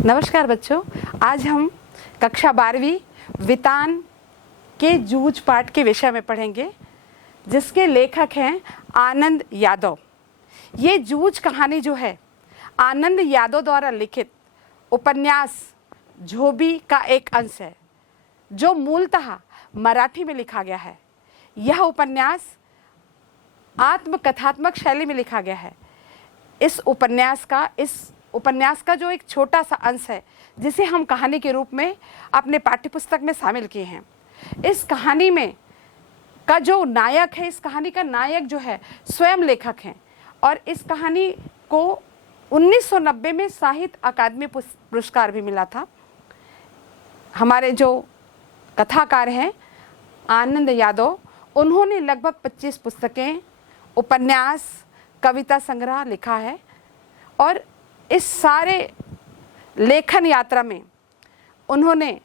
नमस्कार बच्चों, आज हम कक्षा 12वीं वितान के जूझ पाठ के विषय में पढ़ेंगे, जिसके लेखक हैं आनंद यादव। ये जूझ कहानी जो है आनंद यादव द्वारा लिखित उपन्यास झोबी का एक अंश है, जो मूलतः मराठी में लिखा गया है। यह उपन्यास आत्मकथात्मक शैली में लिखा गया है। इस उपन्यास का जो एक छोटा सा अंश है, जिसे हम कहानी के रूप में अपने पाठ्यपुस्तक में शामिल किए हैं। इस कहानी में का जो नायक है, इस कहानी का नायक जो है स्वयं लेखक हैं, और इस कहानी को 1990 में साहित्य अकादमी पुरस्कार भी मिला था। हमारे जो कथाकार हैं आनंद यादव, उन्होंने लगभग 25 पुस्तकें, उपन्यास, कविता संग्रह लिखा है, और इस सारे लेखन यात्रा में उन्होंने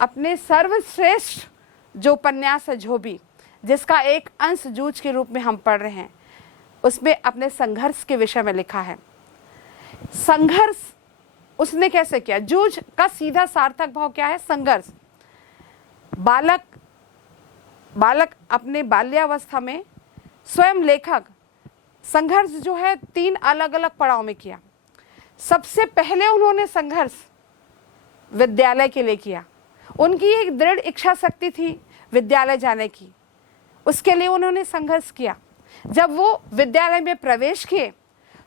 अपने सर्वश्रेष्ठ जो उपन्यास है झोबी, जिसका एक अंश जूझ के रूप में हम पढ़ रहे हैं, उसमें अपने संघर्ष के विषय में लिखा है। संघर्ष उसने कैसे किया? जूझ का सीधा सार्थक भाव क्या है? संघर्ष। बालक अपने बाल्यावस्था में स्वयं लेखक संघर्ष जो है 3 अलग अलग पड़ाव में किया। सबसे पहले उन्होंने संघर्ष विद्यालय के लिए किया। उनकी एक दृढ़ इच्छा शक्ति थी विद्यालय जाने की, उसके लिए उन्होंने संघर्ष किया। जब वो विद्यालय में प्रवेश किए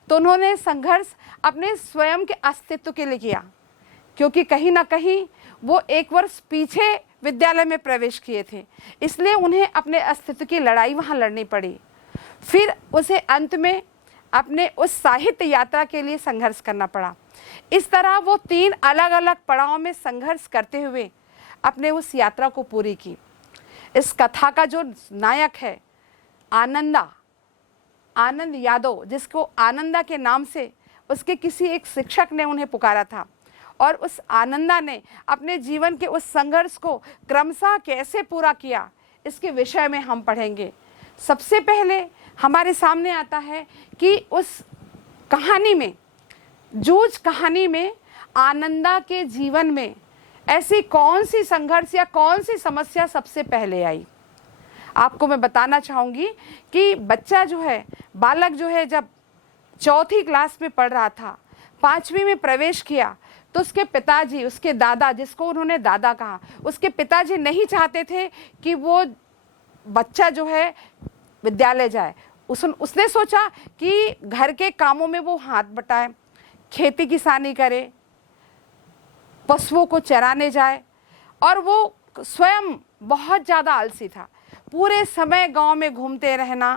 तो उन्होंने संघर्ष अपने स्वयं के अस्तित्व के लिए किया, क्योंकि कहीं ना कहीं वो 1 वर्ष पीछे विद्यालय में प्रवेश किए थे, इसलिए उन्हें अपने अस्तित्व की लड़ाई वहाँ लड़नी पड़ी। फिर उसे अंत में अपने उस साहित्य यात्रा के लिए संघर्ष करना पड़ा। इस तरह वो 3 अलग अलग पड़ाव में संघर्ष करते हुए अपने उस यात्रा को पूरी की। इस कथा का जो नायक है आनंद यादव, जिसको आनंदा के नाम से उसके किसी एक शिक्षक ने उन्हें पुकारा था, और उस आनंदा ने अपने जीवन के उस संघर्ष को क्रमशः कैसे पूरा किया, इसके विषय में हम पढ़ेंगे। सबसे पहले हमारे सामने आता है कि उस कहानी में, जूझ कहानी में, आनंदा के जीवन में ऐसी कौन सी संघर्ष या कौन सी समस्या सबसे पहले आई। आपको मैं बताना चाहूँगी कि बच्चा जो है, बालक जो है, जब 4th क्लास में पढ़ रहा था, 5वीं में प्रवेश किया, तो उसके पिताजी, उसके दादा, जिसको उन्होंने दादा कहा, उसके पिताजी नहीं चाहते थे कि वो बच्चा जो है विद्यालय जाए। उसने सोचा कि घर के कामों में वो हाथ बटाए, खेती किसानी करे, पशुओं को चराने जाए, और वो स्वयं बहुत ज़्यादा आलसी था। पूरे समय गांव में घूमते रहना,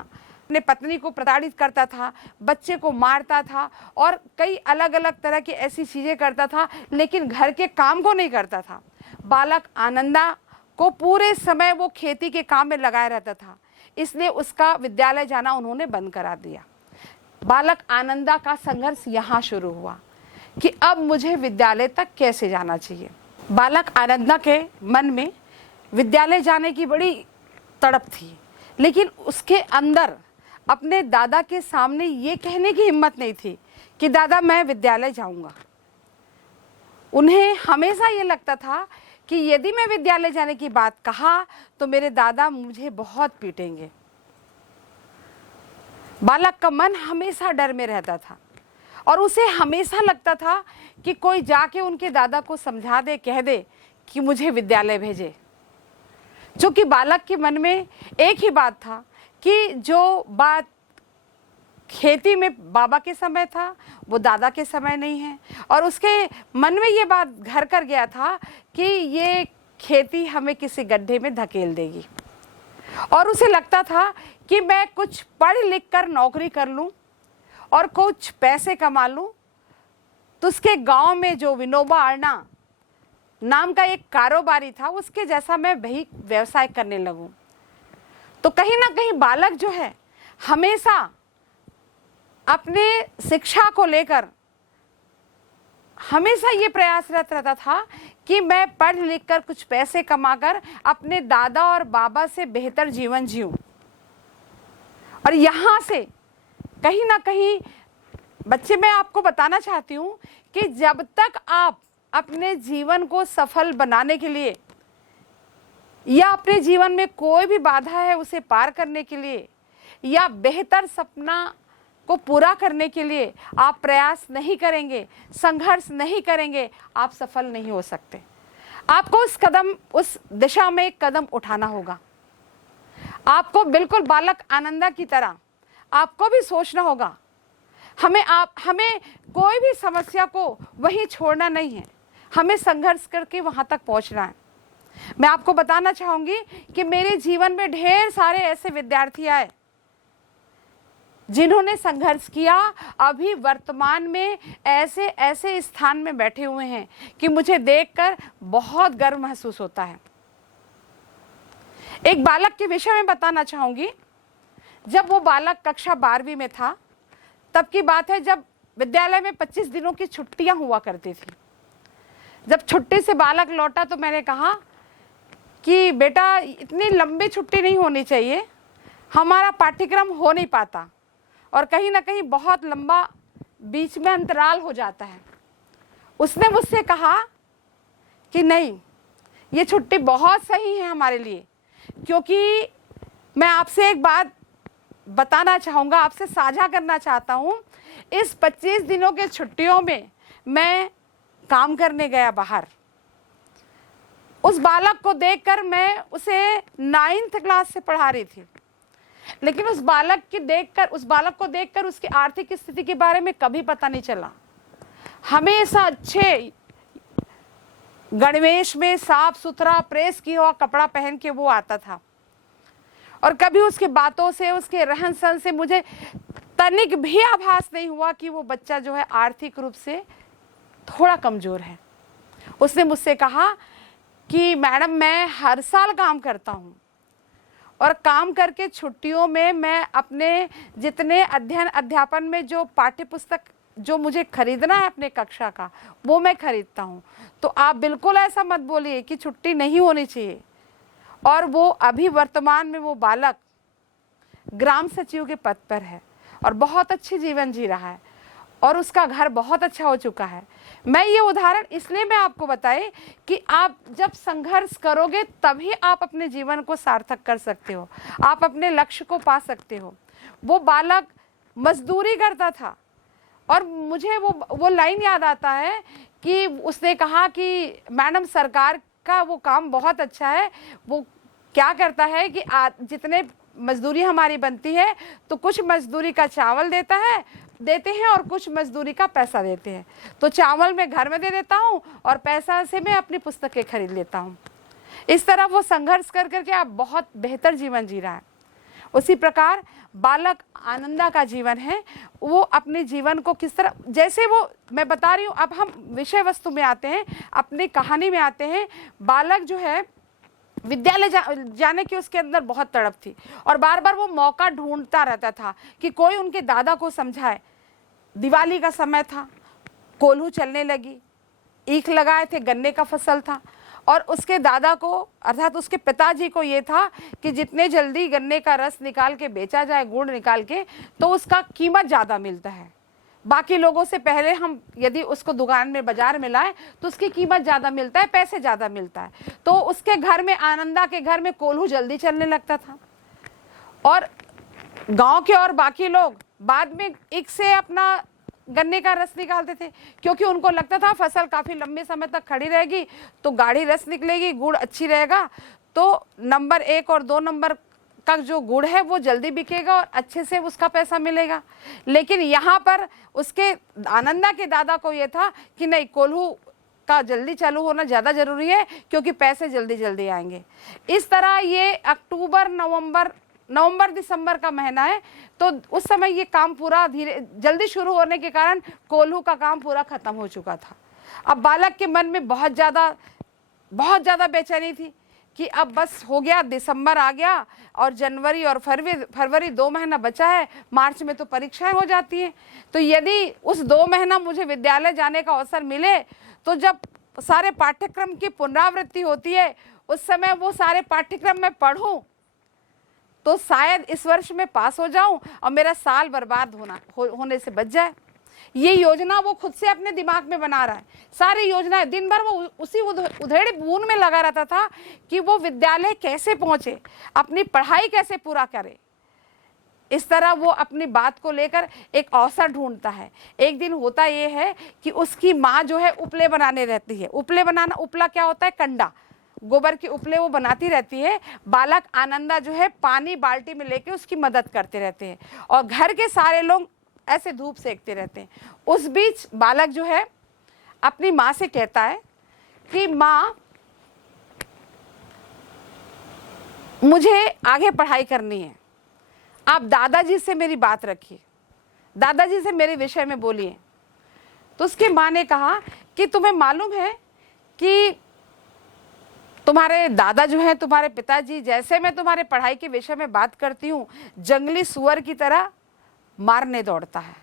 अपने पत्नी को प्रताड़ित करता था, बच्चे को मारता था, और कई अलग अलग तरह की ऐसी चीज़ें करता था, लेकिन घर के काम को नहीं करता था। बालक आनंदा को पूरे समय वो खेती के काम में लगाया रहता था, इसलिए उसका विद्यालय जाना उन्होंने बंद करा दिया। बालक आनंदा का संघर्ष यहाँ शुरू हुआ कि अब मुझे विद्यालय तक कैसे जाना चाहिए। बालक आनंदा के मन में विद्यालय जाने की बड़ी तड़प थी, लेकिन उसके अंदर अपने दादा के सामने ये कहने की हिम्मत नहीं थी कि दादा मैं विद्यालय जाऊंगा। उन्हें हमेशा ये लगता था कि यदि मैं विद्यालय जाने की बात कहा तो मेरे दादा मुझे बहुत पीटेंगे। बालक का मन हमेशा डर में रहता था, और उसे हमेशा लगता था कि कोई जाके उनके दादा को समझा दे, कह दे कि मुझे विद्यालय भेजे। क्योंकि बालक के मन में एक ही बात था कि जो बात खेती में बाबा के समय था, वो दादा के समय नहीं है, और उसके मन में ये बात घर कर गया था कि ये खेती हमें किसी गड्ढे में धकेल देगी। और उसे लगता था कि मैं कुछ पढ़ लिख कर नौकरी कर लूं और कुछ पैसे कमा लूं, तो उसके गांव में जो विनोबा अण्णा नाम का एक कारोबारी था, उसके जैसा मैं वही व्यवसाय करने लगूं। तो कहीं ना कहीं बालक जो है हमेशा अपने शिक्षा को लेकर हमेशा ये प्रयासरत रहता था कि मैं पढ़ लिख कर कुछ पैसे कमाकर अपने दादा और बाबा से बेहतर जीवन जीऊं। और यहाँ से कहीं ना कहीं बच्चे, मैं आपको बताना चाहती हूँ कि जब तक आप अपने जीवन को सफल बनाने के लिए या अपने जीवन में कोई भी बाधा है उसे पार करने के लिए या बेहतर सपना को पूरा करने के लिए आप प्रयास नहीं करेंगे, संघर्ष नहीं करेंगे, आप सफल नहीं हो सकते। आपको उस दिशा में एक कदम उठाना होगा। आपको बिल्कुल बालक आनंदा की तरह आपको भी सोचना होगा। हमें कोई भी समस्या को वहीं छोड़ना नहीं है, हमें संघर्ष करके वहां तक पहुंचना है। मैं आपको बताना चाहूंगी कि मेरे जीवन में ढेर सारे ऐसे विद्यार्थी आए जिन्होंने संघर्ष किया, अभी वर्तमान में ऐसे ऐसे स्थान में बैठे हुए हैं कि मुझे देखकर बहुत गर्व महसूस होता है। एक बालक के विषय में बताना चाहूंगी। जब वो बालक कक्षा 12वीं में था, तब की बात है जब विद्यालय में 25 दिनों की छुट्टियां हुआ करती थी। जब छुट्टी से बालक लौटा तो मैंने कहा कि बेटा, इतनी लंबी छुट्टी नहीं होनी चाहिए, हमारा पाठ्यक्रम हो नहीं पाता और कहीं ना कहीं बहुत लंबा बीच में अंतराल हो जाता है। उसने मुझसे कहा कि नहीं, ये छुट्टी बहुत सही है हमारे लिए, क्योंकि मैं आपसे एक बात बताना चाहूँगा, आपसे साझा करना चाहता हूँ। इस 25 दिनों के छुट्टियों में मैं काम करने गया बाहर। उस बालक को देखकर, मैं उसे 9th क्लास से पढ़ा रही थी, लेकिन उस बालक को देखकर उसकी आर्थिक स्थिति के बारे में कभी पता नहीं चला। हमेशा अच्छे गणवेश में, साफ सुथरा प्रेस किया हुआ कपड़ा पहन के वो आता था और कभी उसकी बातों से, उसके रहन सहन से मुझे तनिक भी आभास नहीं हुआ कि वो बच्चा जो है आर्थिक रूप से थोड़ा कमजोर है। उसने मुझसे कहा कि मैडम, मैं हर साल काम करता हूँ और काम करके छुट्टियों में मैं अपने जितने अध्ययन अध्यापन में जो पाठ्य पुस्तक जो मुझे खरीदना है अपने कक्षा का, वो मैं खरीदता हूँ। तो आप बिल्कुल ऐसा मत बोलिए कि छुट्टी नहीं होनी चाहिए। और वो अभी वर्तमान में वो बालक ग्राम सचिव के पद पर है और बहुत अच्छी जीवन जी रहा है और उसका घर बहुत अच्छा हो चुका है। मैं ये उदाहरण इसलिए मैं आपको बताए कि आप जब संघर्ष करोगे तभी आप अपने जीवन को सार्थक कर सकते हो, आप अपने लक्ष्य को पा सकते हो। वो बालक मजदूरी करता था और मुझे वो लाइन याद आता है कि उसने कहा कि मैडम, सरकार का वो काम बहुत अच्छा है। वो क्या करता है कि जितने मजदूरी हमारी बनती है तो कुछ मजदूरी का चावल देते हैं और कुछ मजदूरी का पैसा देते हैं। तो चावल मैं घर में दे देता हूँ और पैसा से मैं अपनी पुस्तकें खरीद लेता हूँ। इस तरह वो संघर्ष कर करके आप बहुत बेहतर जीवन जी रहा है। उसी प्रकार बालक आनंदा का जीवन है। वो अपने जीवन को किस तरह, जैसे वो मैं बता रही हूँ, अब हम विषय वस्तु में आते हैं, अपनी कहानी में आते हैं। बालक जो है विद्यालय जाने की उसके अंदर बहुत तड़प थी और बार बार वो मौका ढूंढता रहता था कि कोई उनके दादा को समझाए। दिवाली का समय था, कोल्हू चलने लगी, ईख लगाए थे, गन्ने का फसल था और उसके दादा को अर्थात उसके पिताजी को ये था कि जितने जल्दी गन्ने का रस निकाल के बेचा जाए, गुड़ निकाल के, तो उसका कीमत ज़्यादा मिलता है। बाकी लोगों से पहले हम यदि उसको दुकान में, बाजार में लाएं तो उसकी कीमत ज़्यादा मिलता है, पैसे ज़्यादा मिलता है। तो उसके घर में, आनंदा के घर में कोल्हू जल्दी चलने लगता था और गांव के और बाकी लोग बाद में ईख से अपना गन्ने का रस निकालते थे, क्योंकि उनको लगता था फसल काफ़ी लंबे समय तक खड़ी रहेगी तो गाढ़ी रस निकलेगी, गुड़ अच्छी रहेगा, तो नंबर 1 और 2 नंबर का जो गुड़ है वो जल्दी बिकेगा और अच्छे से उसका पैसा मिलेगा। लेकिन यहाँ पर उसके आनंदा के दादा को ये था कि नहीं, कोल्हू का जल्दी चालू होना ज़्यादा ज़रूरी है क्योंकि पैसे जल्दी जल्दी आएंगे। इस तरह ये अक्टूबर नवंबर दिसंबर का महीना है, तो उस समय ये काम पूरा जल्दी शुरू होने के कारण कोल्हू का काम पूरा खत्म हो चुका था। अब बालक के मन में बहुत ज़्यादा बेचैनी थी कि अब बस हो गया, दिसंबर आ गया और जनवरी और फरवरी 2 महीना बचा है, मार्च में तो परीक्षाएं हो जाती हैं। तो यदि उस 2 महीना मुझे विद्यालय जाने का अवसर मिले तो जब सारे पाठ्यक्रम की पुनरावृत्ति होती है उस समय वो सारे पाठ्यक्रम में पढ़ूं तो शायद इस वर्ष में पास हो जाऊं और मेरा साल बर्बाद होने से बच जाए। ये योजना वो खुद से अपने दिमाग में बना रहा है, सारी योजनाएं। दिन भर वो उसी उधेड़ बुन में लगा रहता था कि वो विद्यालय कैसे पहुंचे, अपनी पढ़ाई कैसे पूरा करे। इस तरह वो अपनी बात को लेकर एक अवसर ढूंढता है। एक दिन होता ये है कि उसकी माँ जो है उपले बनाने रहती है। उपले बनाना, उपला क्या होता है, कंडा, गोबर के उपले वो बनाती रहती है। बालक आनंदा जो है पानी बाल्टी में लेके उसकी मदद करते रहते हैं और घर के सारे लोग ऐसे धूप सेकते रहते हैं। उस बीच बालक जो है अपनी माँ से कहता है कि माँ, मुझे आगे पढ़ाई करनी है, आप दादाजी से मेरी बात रखिए, दादाजी से मेरे विषय में बोलिए। तो उसकी माँ ने कहा कि तुम्हें मालूम है कि तुम्हारे दादा जो हैं, तुम्हारे पिताजी, जैसे मैं तुम्हारे पढ़ाई के विषय में बात करती हूँ, जंगली सुअर की तरह मारने दौड़ता है,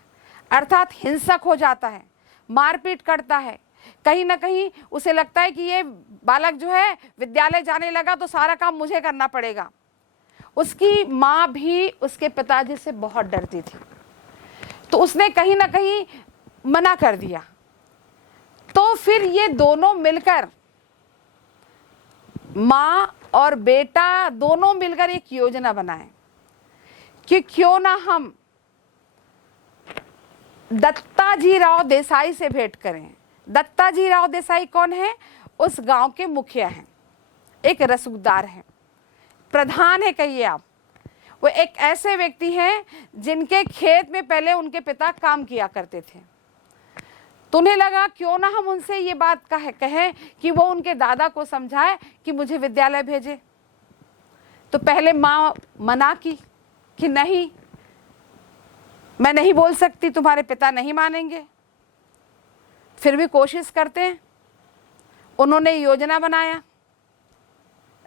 अर्थात हिंसक हो जाता है, मारपीट करता है। कहीं ना कहीं उसे लगता है कि ये बालक जो है विद्यालय जाने लगा तो सारा काम मुझे करना पड़ेगा। उसकी माँ भी उसके पिताजी से बहुत डरती थी, तो उसने कहीं ना कहीं मना कर दिया। तो फिर ये दोनों मिलकर, माँ और बेटा दोनों मिलकर एक योजना बनाए कि क्यों ना हम दत्ताजी राव देसाई से भेंट करें। दत्ताजी राव देसाई कौन है? उस गांव के मुखिया हैं, एक रसूखदार हैं, प्रधान है कहिए आप। वो एक ऐसे व्यक्ति हैं जिनके खेत में पहले उनके पिता काम किया करते थे। तो उन्हें लगा क्यों ना हम उनसे ये बात कहें कि वो उनके दादा को समझाए कि मुझे विद्यालय भेजे। तो पहले माँ मना की कि नहीं, मैं नहीं बोल सकती, तुम्हारे पिता नहीं मानेंगे। फिर भी कोशिश करते हैं। उन्होंने योजना बनाया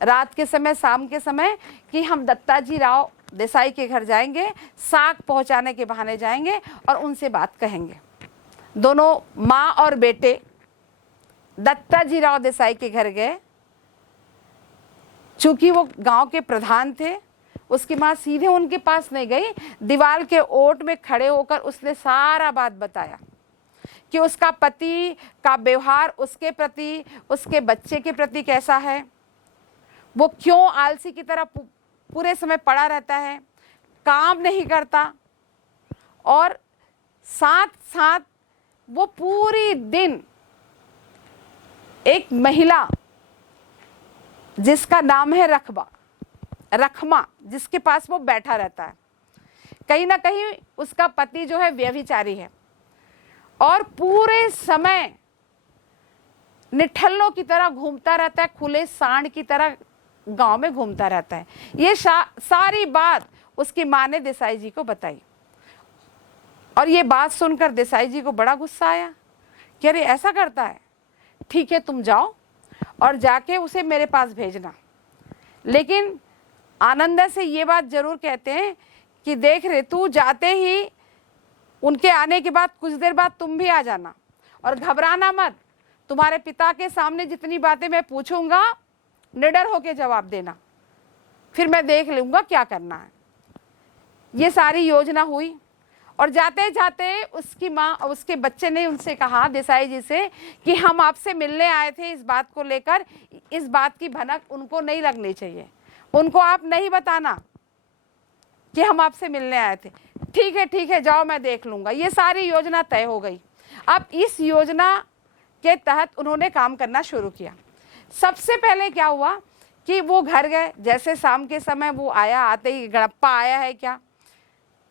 रात के समय, शाम के समय, कि हम दत्ताजी राव देसाई के घर जाएंगे, साग पहुंचाने के बहाने जाएंगे और उनसे बात कहेंगे। दोनों माँ और बेटे दत्ताजी राव देसाई के घर गए। चूंकि वो गांव के प्रधान थे, उसकी माँ सीधे उनके पास नहीं गई, दीवार के ओट में खड़े होकर उसने सारा बात बताया कि उसका पति का व्यवहार उसके प्रति, उसके बच्चे के प्रति कैसा है, वो क्यों आलसी की तरह पूरे समय पड़ा रहता है, काम नहीं करता, और साथ साथ वो पूरी दिन एक महिला जिसका नाम है रखमा, जिसके पास वो बैठा रहता है। कहीं ना कहीं उसका पति जो है व्यभिचारी है और पूरे समय निठल्लों की तरह घूमता रहता है, खुले सांड की तरह गांव में घूमता रहता है। ये सारी बात उसकी माँ ने देसाई जी को बताई और ये बात सुनकर देसाई जी को बड़ा गुस्सा आया कि अरे ऐसा करता है, ठीक है तुम जाओ और जाके उसे मेरे पास भेजना, लेकिन आनंदा से ये बात जरूर कहते हैं कि देख रे, तू जाते ही उनके आने के बाद कुछ देर बाद तुम भी आ जाना और घबराना मत। तुम्हारे पिता के सामने जितनी बातें मैं पूछूंगा निडर होके जवाब देना, फिर मैं देख लूंगा क्या करना है। ये सारी योजना हुई और जाते जाते उसकी माँ, उसके बच्चे ने उनसे कहा देसाई जी से कि हम आपसे मिलने आए थे इस बात को लेकर, इस बात की भनक उनको नहीं लगनी चाहिए, उनको आप नहीं बताना कि हम आपसे मिलने आए थे। ठीक है जाओ, मैं देख लूंगा। ये सारी योजना तय हो गई। अब इस योजना के तहत उन्होंने काम करना शुरू किया। सबसे पहले क्या हुआ कि वो घर गए, जैसे शाम के समय वो आया, आते ही गड़प्पा आया है क्या,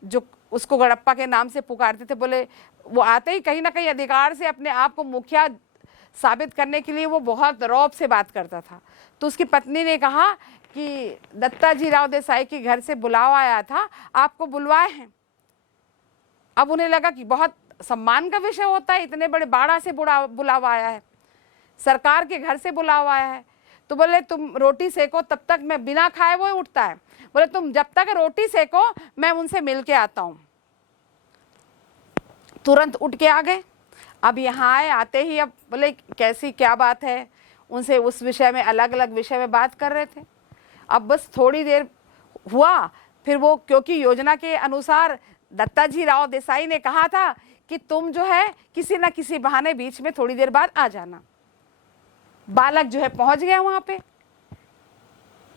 जो उसको गड़प्पा के नाम से पुकारते थे, बोले वो आते ही कहीं ना कहीं अधिकार से अपने आप को मुखिया साबित करने के लिए वो बहुत रौब से बात करता था। तो उसकी पत्नी ने कहा कि दत्ताजी राव देसाई के घर से बुलावा आया था, आपको बुलवाए हैं। अब उन्हें लगा कि बहुत सम्मान का विषय होता है, इतने बड़े बाड़ा से बुलावा आया है, सरकार के घर से बुलावा आया है। तो बोले तुम रोटी सेको, तब तक मैं बिना खाए वो उठता है, बोले तुम जब तक रोटी सेको मैं उनसे मिल के आता हूँ। तुरंत उठ के आ गए। अब यहाँ आए, आते ही अब बोले कैसी क्या बात है, उनसे उस विषय में, अलग अलग विषय में बात कर रहे थे। अब बस थोड़ी देर हुआ, फिर वो क्योंकि योजना के अनुसार दत्ताजी राव देसाई ने कहा था कि तुम जो है किसी ना किसी बहाने बीच में थोड़ी देर बाद आ जाना। बालक जो है पहुंच गया वहां पे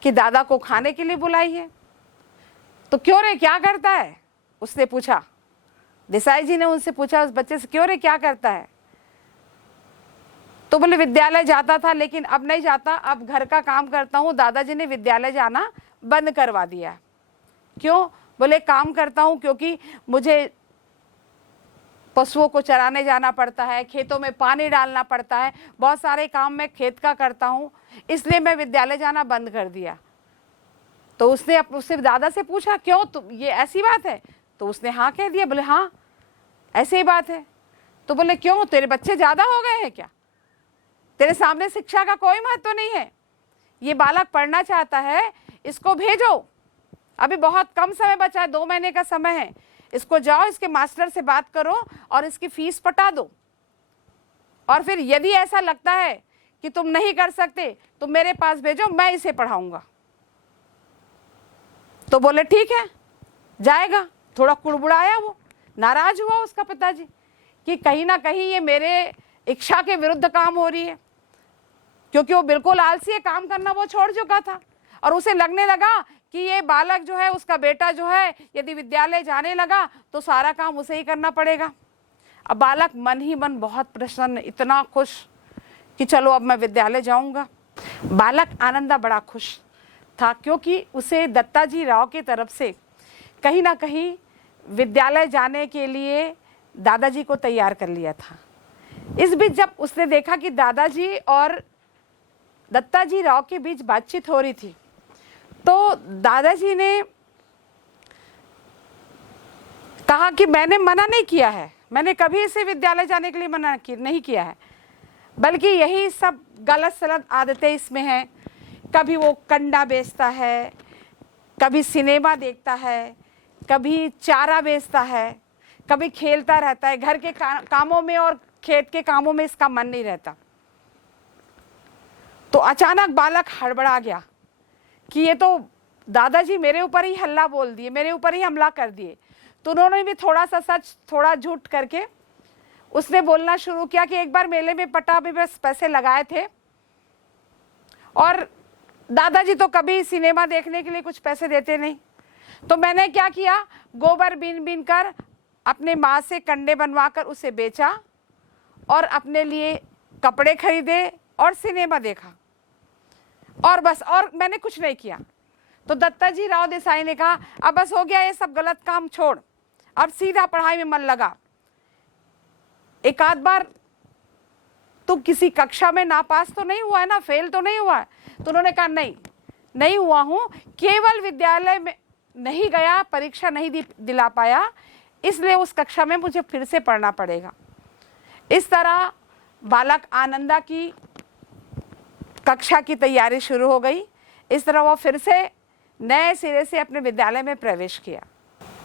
कि दादा को खाने के लिए बुलाई है। तो क्यों रे क्या करता है, उसने पूछा। देसाई जी ने उनसे पूछा उस बच्चे से, क्यों रे क्या करता है? तो बोले विद्यालय जाता था लेकिन अब नहीं जाता, अब घर का काम करता हूँ। दादाजी ने विद्यालय जाना बंद करवा दिया। क्यों? बोले काम करता हूँ क्योंकि मुझे पशुओं को चराने जाना पड़ता है, खेतों में पानी डालना पड़ता है, बहुत सारे काम मैं खेत का करता हूँ, इसलिए मैं विद्यालय जाना बंद कर दिया। तो उसने उससे दादा से पूछा, क्यों तुम, ये ऐसी बात है? तो उसने हाँ कह दिया। बोले हाँ ऐसी ही बात है। तो बोले क्यों, तेरे बच्चे ज़्यादा हो गए हैं क्या? तेरे सामने शिक्षा का कोई महत्व नहीं है? ये बालक पढ़ना चाहता है, इसको भेजो, अभी बहुत कम समय बचा है, 2 महीने का समय है। इसको जाओ, इसके मास्टर से बात करो और इसकी फीस पटा दो, और फिर यदि ऐसा लगता है कि तुम नहीं कर सकते तो मेरे पास भेजो, मैं इसे पढ़ाऊंगा। तो बोले ठीक है जाएगा। थोड़ा कुड़बुड़ाया, वो नाराज हुआ उसका पिताजी कि कहीं ना कहीं ये मेरे इच्छा के विरुद्ध काम हो रही है, क्योंकि वो बिल्कुल आलसी है, काम करना वो छोड़ चुका था। और उसे लगने लगा कि ये बालक जो है, उसका बेटा जो है, यदि विद्यालय जाने लगा तो सारा काम उसे ही करना पड़ेगा। अब बालक मन ही मन बहुत प्रसन्न, इतना खुश कि चलो अब मैं विद्यालय जाऊंगा। बालक आनंदा बड़ा खुश था क्योंकि उसे दत्ताजी राव की तरफ से कहीं ना कहीं विद्यालय जाने के लिए दादाजी को तैयार कर लिया था। इस बीच जब उसने देखा कि दादाजी और दत्ताजी राव के बीच बातचीत हो रही थी, तो दादाजी ने कहा कि मैंने मना नहीं किया है, मैंने कभी इसे विद्यालय जाने के लिए मना नहीं किया है, बल्कि यही सब गलत सलत आदतें इसमें हैं। कभी वो कंडा बेचता है, कभी सिनेमा देखता है, कभी चारा बेचता है, कभी खेलता रहता है, घर के कामों में और खेत के कामों में इसका मन नहीं रहता। तो अचानक बालक हड़बड़ा गया कि ये तो दादाजी मेरे ऊपर ही हल्ला बोल दिए, मेरे ऊपर ही हमला कर दिए। तो उन्होंने भी थोड़ा सा सच थोड़ा झूठ करके उसने बोलना शुरू किया कि एक बार मेले में पटा भी बस पैसे लगाए थे, और दादाजी तो कभी सिनेमा देखने के लिए कुछ पैसे देते नहीं, तो मैंने क्या किया, गोबर बीन बीन कर अपने माँ से कंडे बनवा कर उसे बेचा और अपने लिए कपड़े खरीदे और सिनेमा देखा, और बस, और मैंने कुछ नहीं किया। तो दत्ताजी राव देसाई ने कहा अब बस हो गया, ये सब गलत काम छोड़, अब सीधा पढ़ाई में मन लगा। एक आध बार तू किसी कक्षा में नापास तो नहीं हुआ है ना, फेल तो नहीं हुआ है? तो उन्होंने कहा नहीं हुआ हूँ, केवल विद्यालय में नहीं गया, परीक्षा नहीं दिला पाया, इसलिए उस कक्षा में मुझे फिर से पढ़ना पड़ेगा। इस तरह बालक आनंदा की कक्षा की तैयारी शुरू हो गई। इस तरह वह फिर से नए सिरे से अपने विद्यालय में प्रवेश किया।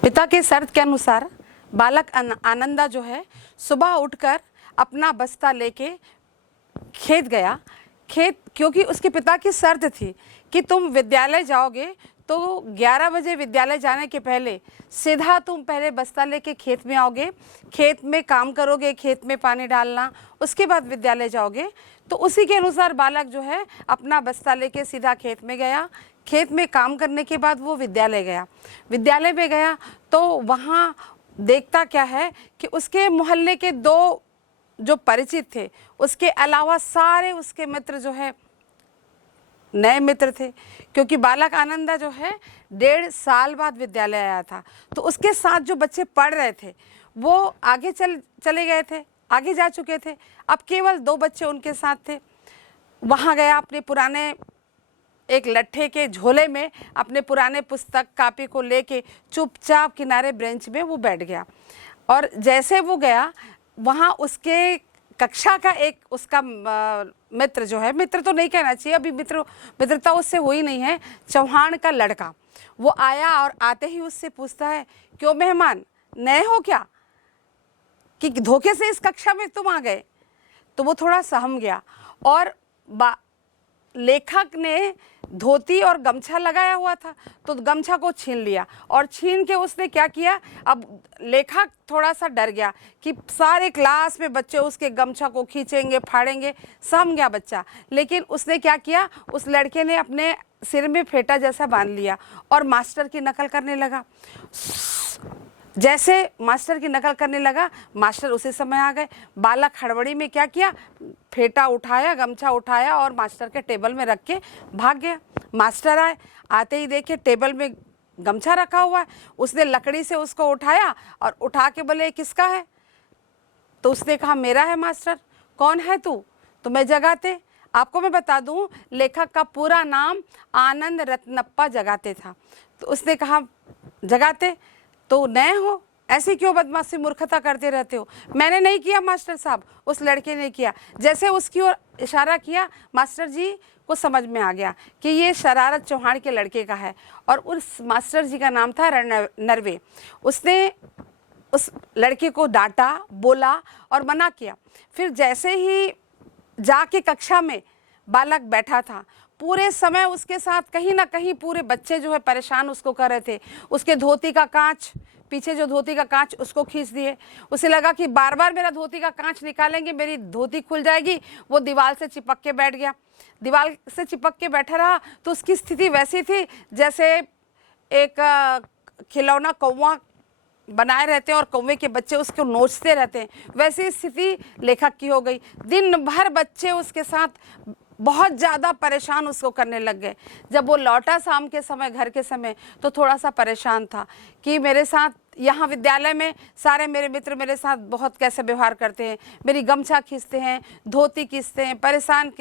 पिता के शर्त के अनुसार बालक आनंदा जो है सुबह उठकर अपना बस्ता लेके खेत गया। खेत, क्योंकि उसके पिता की शर्त थी कि तुम विद्यालय जाओगे तो 11 बजे विद्यालय जाने के पहले सीधा तुम पहले बस्ता लेके खेत में आओगे, खेत में काम करोगे, खेत में पानी डालना, उसके बाद विद्यालय जाओगे। तो उसी के अनुसार बालक जो है अपना बस्ता लेके सीधा खेत में गया। खेत में काम करने के बाद वो विद्यालय गया। विद्यालय में गया तो वहाँ देखता क्या है कि उसके मोहल्ले के 2 जो परिचित थे, उसके अलावा सारे उसके मित्र जो है नए मित्र थे, क्योंकि बालक आनंदा जो है 1.5 साल बाद विद्यालय आया था। तो उसके साथ जो बच्चे पढ़ रहे थे वो आगे चले गए थे, आगे जा चुके थे। अब केवल 2 बच्चे उनके साथ थे। वहाँ गया, अपने पुराने एक लट्ठे के झोले में अपने पुराने पुस्तक कापी को लेके चुपचाप किनारे बेंच में वो बैठ गया। और जैसे वो गया, वहाँ उसके कक्षा का एक उसका मित्र जो है, मित्र तो नहीं कहना चाहिए, अभी मित्रता उससे हुई नहीं है, चौहान का लड़का, वो आया और आते ही उससे पूछता है, क्यों मेहमान, नए हो क्या कि धोखे से इस कक्षा में तुम आ गए? तो वो थोड़ा सहम गया और लेखक ने धोती और गमछा लगाया हुआ था, तो गमछा को छीन लिया और छीन के उसने क्या किया, अब लेखक थोड़ा सा डर गया कि सारे क्लास में बच्चे उसके गमछा को खींचेंगे, फाड़ेंगे, सहम गया बच्चा। लेकिन उसने क्या किया, उस लड़के ने अपने सिर में फेटा जैसा बांध लिया और मास्टर की नकल करने लगा। जैसे मास्टर की नकल करने लगा, मास्टर उसी समय आ गए। बालक हड़बड़ी में क्या किया, फेटा उठाया, गमछा उठाया और मास्टर के टेबल में रख के भाग गया। मास्टर आए, आते ही देखे टेबल में गमछा रखा हुआ है। उसने लकड़ी से उसको उठाया और उठा के बोले, किसका है? तो उसने कहा, मेरा है मास्टर। कौन है तू? तो मैं जगाते। आपको मैं बता दूं, लेखक का पूरा नाम आनंद रत्नप्पा जगाते था। तो उसने कहा, जगाते तो नए हो, ऐसी क्यों बदमाशी मूर्खता करते रहते हो? मैंने नहीं किया मास्टर साहब, उस लड़के ने किया। जैसे उसकी ओर इशारा किया, मास्टर जी को समझ में आ गया कि ये शरारत चौहान के लड़के का है। और उस मास्टर जी का नाम था नरवे। उसने उस लड़के को डांटा, बोला और मना किया। फिर जैसे ही जाके कक्षा में बालक बैठा था, पूरे समय उसके साथ कहीं ना कहीं पूरे बच्चे जो है परेशान उसको कर रहे थे। उसके धोती का कांच, पीछे जो धोती का कांच, उसको खींच दिए। उसे लगा कि बार बार मेरा धोती का कांच निकालेंगे, मेरी धोती खुल जाएगी। वो दीवार से चिपक के बैठ गया। दीवार से चिपक के बैठा रहा तो उसकी स्थिति वैसी थी जैसे एक खिलौना कौवा बनाए रहते हैं और कौवे के बच्चे उसको नोचते रहते हैं, वैसी स्थिति लेखक की हो गई। दिन भर बच्चे उसके साथ बहुत ज़्यादा परेशान उसको करने लग गए। जब वो लौटा शाम के समय घर के समय, तो थोड़ा सा परेशान था कि मेरे साथ यहाँ विद्यालय में सारे मेरे मित्र मेरे साथ बहुत कैसे व्यवहार करते हैं, मेरी गमछा खींचते हैं, धोती खींचते हैं, परेशान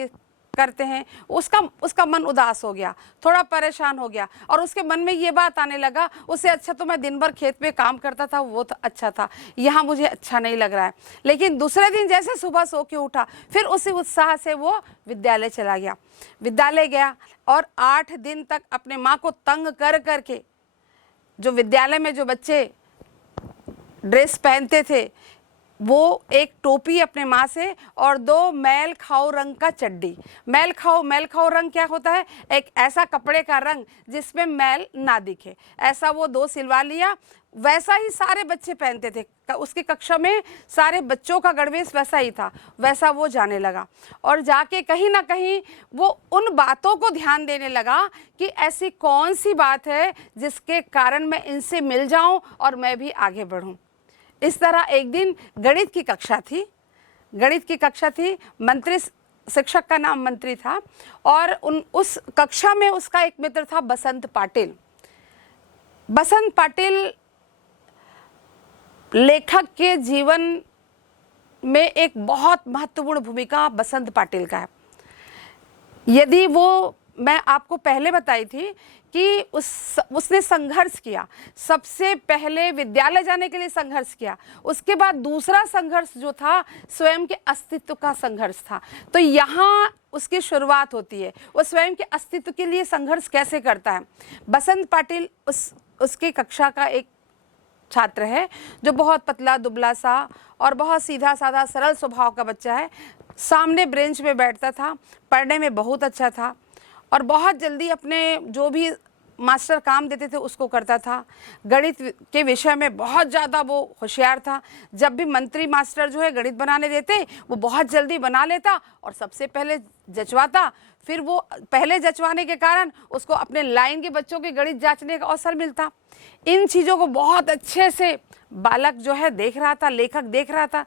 करते हैं। उसका मन उदास हो गया, थोड़ा परेशान हो गया और उसके मन में ये बात आने लगा, उससे अच्छा तो मैं दिन भर खेत में काम करता था, वो तो अच्छा था, यहाँ मुझे अच्छा नहीं लग रहा है। लेकिन दूसरे दिन जैसे सुबह सो के उठा, फिर उसी उत्साह से वो विद्यालय चला गया। विद्यालय गया और 8 दिन तक अपने माँ को तंग कर करके, जो विद्यालय में जो बच्चे ड्रेस पहनते थे, वो एक टोपी अपने माँ से और 2 मैल खाओ रंग का चड्डी। मैल खाओ रंग क्या होता है? एक ऐसा कपड़े का रंग जिसमें मैल ना दिखे, ऐसा वो 2 सिलवा लिया। वैसा ही सारे बच्चे पहनते थे, उसकी कक्षा में सारे बच्चों का गणवेश वैसा ही था, वैसा वो जाने लगा। और जाके कहीं ना कहीं वो उन बातों को ध्यान देने लगा कि ऐसी कौन सी बात है जिसके कारण मैं इनसे मिल जाऊं और मैं भी आगे बढ़ूं। इस तरह एक दिन गणित की कक्षा थी। मंत्री, शिक्षक का नाम मंत्री था और उस कक्षा में उसका एक मित्र था बसंत पाटिल। बसंत पाटिल लेखक के जीवन में एक बहुत महत्वपूर्ण भूमिका बसंत पाटिल का है। यदि वो मैं आपको पहले बताई थी कि उसने संघर्ष किया, सबसे पहले विद्यालय जाने के लिए संघर्ष किया, उसके बाद दूसरा संघर्ष जो था स्वयं के अस्तित्व का संघर्ष था। तो यहाँ उसकी शुरुआत होती है, वो स्वयं के अस्तित्व के लिए संघर्ष कैसे करता है। बसंत पाटिल उसकी कक्षा का एक छात्र है जो बहुत पतला दुबला सा और बहुत सीधा साधा सरल स्वभाव का बच्चा है। सामने बेंच में बैठता था, पढ़ने में बहुत अच्छा था और बहुत जल्दी अपने जो भी मास्टर काम देते थे उसको करता था। गणित के विषय में बहुत ज़्यादा वो होशियार था। जब भी मंत्री मास्टर जो है गणित बनाने देते, वो बहुत जल्दी बना लेता और सबसे पहले जचवाता। फिर वो पहले जचवाने के कारण उसको अपने लाइन के बच्चों के गणित जांचने का अवसर मिलता। इन चीज़ों को बहुत अच्छे से बालक जो है देख रहा था, लेखक देख रहा था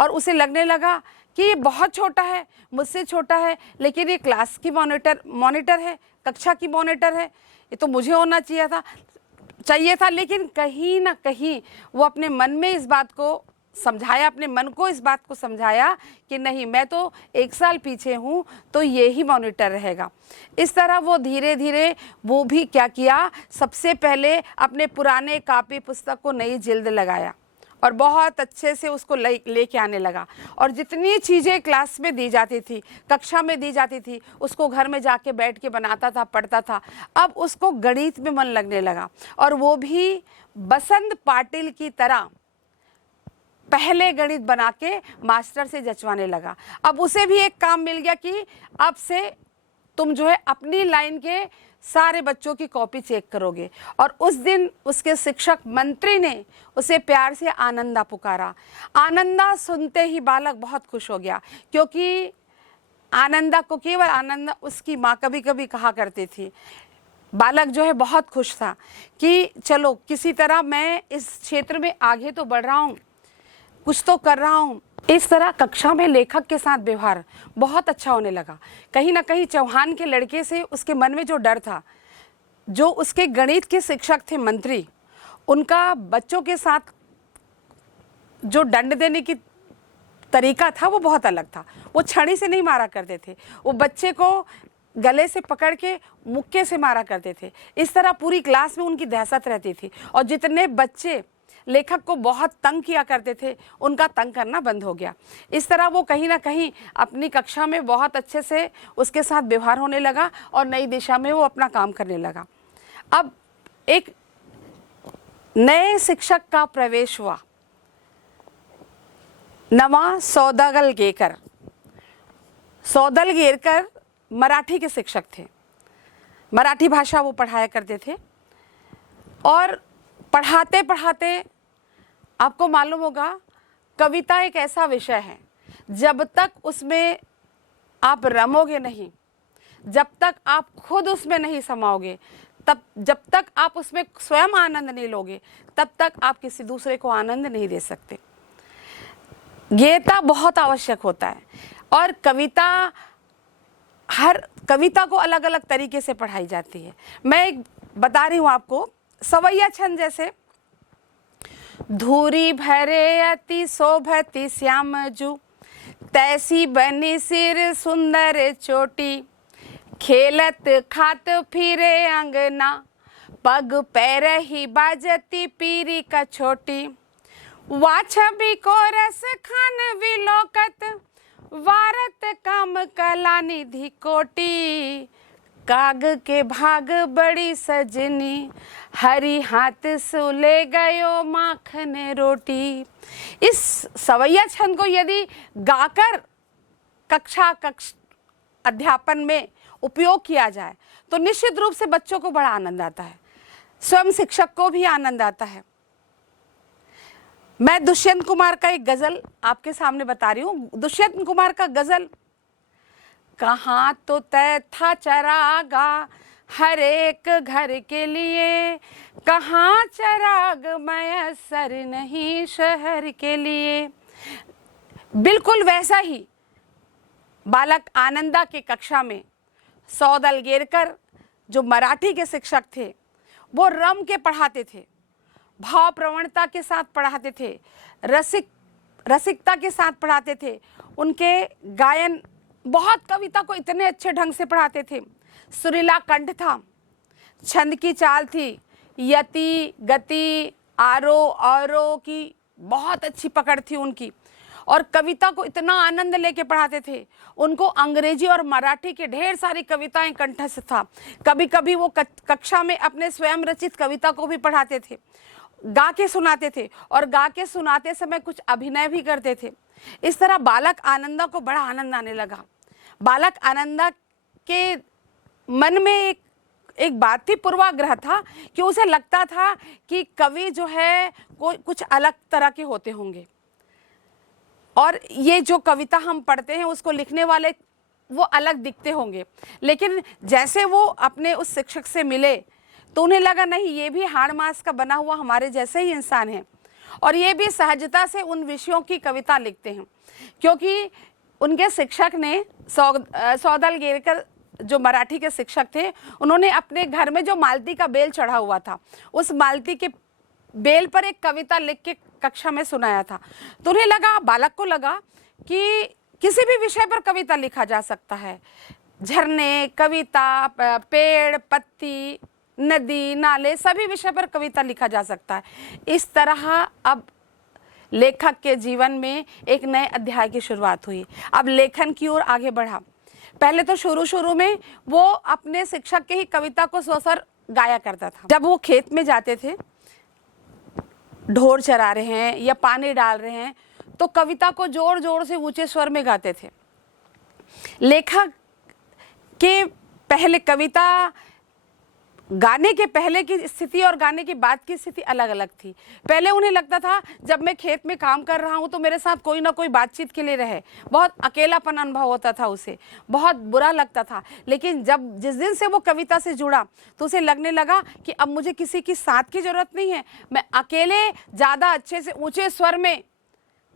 और उसे लगने लगा कि ये बहुत छोटा है, मुझसे छोटा है, लेकिन ये क्लास की मॉनिटर है, कक्षा की मॉनिटर है, ये तो मुझे होना चाहिए था। लेकिन कहीं ना कहीं वो अपने मन में इस बात को समझाया, अपने मन को इस बात को समझाया कि नहीं, मैं तो 1 साल पीछे हूँ, तो ये ही मॉनिटर रहेगा। इस तरह वो धीरे धीरे वो भी क्या किया, सबसे पहले अपने पुराने कॉपी पुस्तक को नई जिल्द लगाया और बहुत अच्छे से उसको लेके आने लगा। और जितनी चीज़ें क्लास में दी जाती थी, कक्षा में दी जाती थी, उसको घर में जाके बैठ के बनाता था, पढ़ता था। अब उसको गणित में मन लगने लगा और वो भी बसंत पाटिल की तरह पहले गणित बना के मास्टर से जचवाने लगा। अब उसे भी एक काम मिल गया कि अब से तुम जो है अपनी लाइन के सारे बच्चों की कॉपी चेक करोगे। और उस दिन उसके शिक्षक मंत्री ने उसे प्यार से आनंदा पुकारा। आनंदा सुनते ही बालक बहुत खुश हो गया, क्योंकि आनंदा को केवल आनंदा उसकी माँ कभी कभी कहा करती थी। बालक जो है बहुत खुश था कि चलो किसी तरह मैं इस क्षेत्र में आगे तो बढ़ रहा हूँ, कुछ तो कर रहा हूँ। इस तरह कक्षा में लेखक के साथ व्यवहार बहुत अच्छा होने लगा। कहीं ना कहीं चौहान के लड़के से उसके मन में जो डर था, जो उसके गणित के शिक्षक थे मंत्री, उनका बच्चों के साथ जो दंड देने की तरीका था वो बहुत अलग था। वो छड़ी से नहीं मारा करते थे, वो बच्चे को गले से पकड़ के मुक्के से मारा करते थे। इस तरह पूरी क्लास में उनकी दहशत रहती थी, और जितने बच्चे लेखक को बहुत तंग किया करते थे, उनका तंग करना बंद हो गया। इस तरह वो कहीं ना कहीं अपनी कक्षा में बहुत अच्छे से उसके साथ व्यवहार होने लगा और नई दिशा में वो अपना काम करने लगा। अब एक नए शिक्षक का प्रवेश हुआ, नवा सौदागलगेकर। सौदागलगेकर मराठी के शिक्षक थे, मराठी भाषा वो पढ़ाया करते थे। और पढ़ाते पढ़ाते आपको मालूम होगा, कविता एक ऐसा विषय है, जब तक उसमें आप रमोगे नहीं, जब तक आप खुद उसमें नहीं समाओगे, जब तक आप उसमें स्वयं आनंद नहीं लोगे, तब तक आप किसी दूसरे को आनंद नहीं दे सकते। गीता बहुत आवश्यक होता है, और हर कविता को अलग अलग तरीके से पढ़ाई जाती है। मैं एक बता रही हूँ आपको, सवैया छंद जैसे, धूरी भरे अति शोभती श्यामजू, तैसी बनी सिर सुंदर चोटी, खेलत खात फिरे अंगना, पग पैर ही बाजती पीरी का छोटी, वाछबी को रस खान विलोकत, वारत काम कला निधि कोटी, काग के भाग बड़ी सजनी, हरी हाथ सुले गयो माखन रोटी। इस सवैया छंद को यदि गाकर कक्षा अध्यापन में उपयोग किया जाए तो निश्चित रूप से बच्चों को बड़ा आनंद आता है, स्वयं शिक्षक को भी आनंद आता है। मैं दुष्यंत कुमार का एक गजल आपके सामने बता रही हूँ। दुष्यंत कुमार का गजल, कहाँ तो तय था चरागा हर एक घर के लिए, कहाँ चराग मयसर नहीं शहर के लिए। बिल्कुल वैसा ही बालक आनंदा के कक्षा में सौदागलगेकर जो मराठी के शिक्षक थे, वो रम के पढ़ाते थे, भाव प्रवणता के साथ पढ़ाते थे, रसिकता के साथ पढ़ाते थे। उनके गायन, बहुत कविता को इतने अच्छे ढंग से पढ़ाते थे। सुरीला कंठ था, छंद की चाल थी, यति गति आरो औरों की बहुत अच्छी पकड़ थी उनकी, और कविता को इतना आनंद लेके पढ़ाते थे। उनको अंग्रेजी और मराठी के ढेर सारी कविताएं कंठस्थ था। कभी कभी वो कक्षा में अपने स्वयं रचित कविता को भी पढ़ाते थे, गा के सुनाते थे, और गा के सुनाते समय कुछ अभिनय भी करते थे। इस तरह बालक आनंदा को बड़ा आनंद आने लगा। बालक आनंदा के मन में एक बात थी, पूर्वाग्रह था, कि उसे लगता था कि कवि जो है कोई कुछ अलग तरह के होते होंगे, और ये जो कविता हम पढ़ते हैं उसको लिखने वाले वो अलग दिखते होंगे। लेकिन जैसे वो अपने उस शिक्षक से मिले तो उन्हें लगा नहीं, ये भी हाड़ मांस का बना हुआ हमारे जैसे ही इंसान है, और ये भी सहजता से उन विषयों की कविता लिखते हैं। क्योंकि उनके शिक्षक ने सौदागलगेकर जो मराठी के शिक्षक थे, उन्होंने अपने घर में जो मालती का बेल चढ़ा हुआ था, उस मालती के बेल पर एक कविता लिख के कक्षा में सुनाया था। तो उन्हें लगा, बालक को लगा कि किसी भी विषय पर कविता लिखा जा सकता है। झरने, कविता, पेड़, पत्ती, नदी, नाले, सभी विषय पर कविता लिखा जा सकता है। इस तरह अब लेखक के जीवन में एक नए अध्याय की शुरुआत हुई। अब लेखन की ओर आगे बढ़ा। पहले तो शुरू में वो अपने शिक्षक के ही कविता को स्वसर गाया करता था। जब वो खेत में जाते थे, ढोर चरा रहे हैं या पानी डाल रहे हैं, तो कविता को जोर जोर से ऊंचे स्वर में गाते थे। लेखक के पहले कविता गाने के पहले की स्थिति और गाने के बाद की स्थिति अलग अलग थी। पहले उन्हें लगता था जब मैं खेत में काम कर रहा हूँ तो मेरे साथ कोई ना कोई बातचीत के लिए रहे, बहुत अकेलापन अनुभव होता था उसे, बहुत बुरा लगता था। लेकिन जब जिस दिन से वो कविता से जुड़ा तो उसे लगने लगा कि अब मुझे किसी की साथ की जरूरत नहीं है, मैं अकेले ज़्यादा अच्छे से ऊंचे स्वर में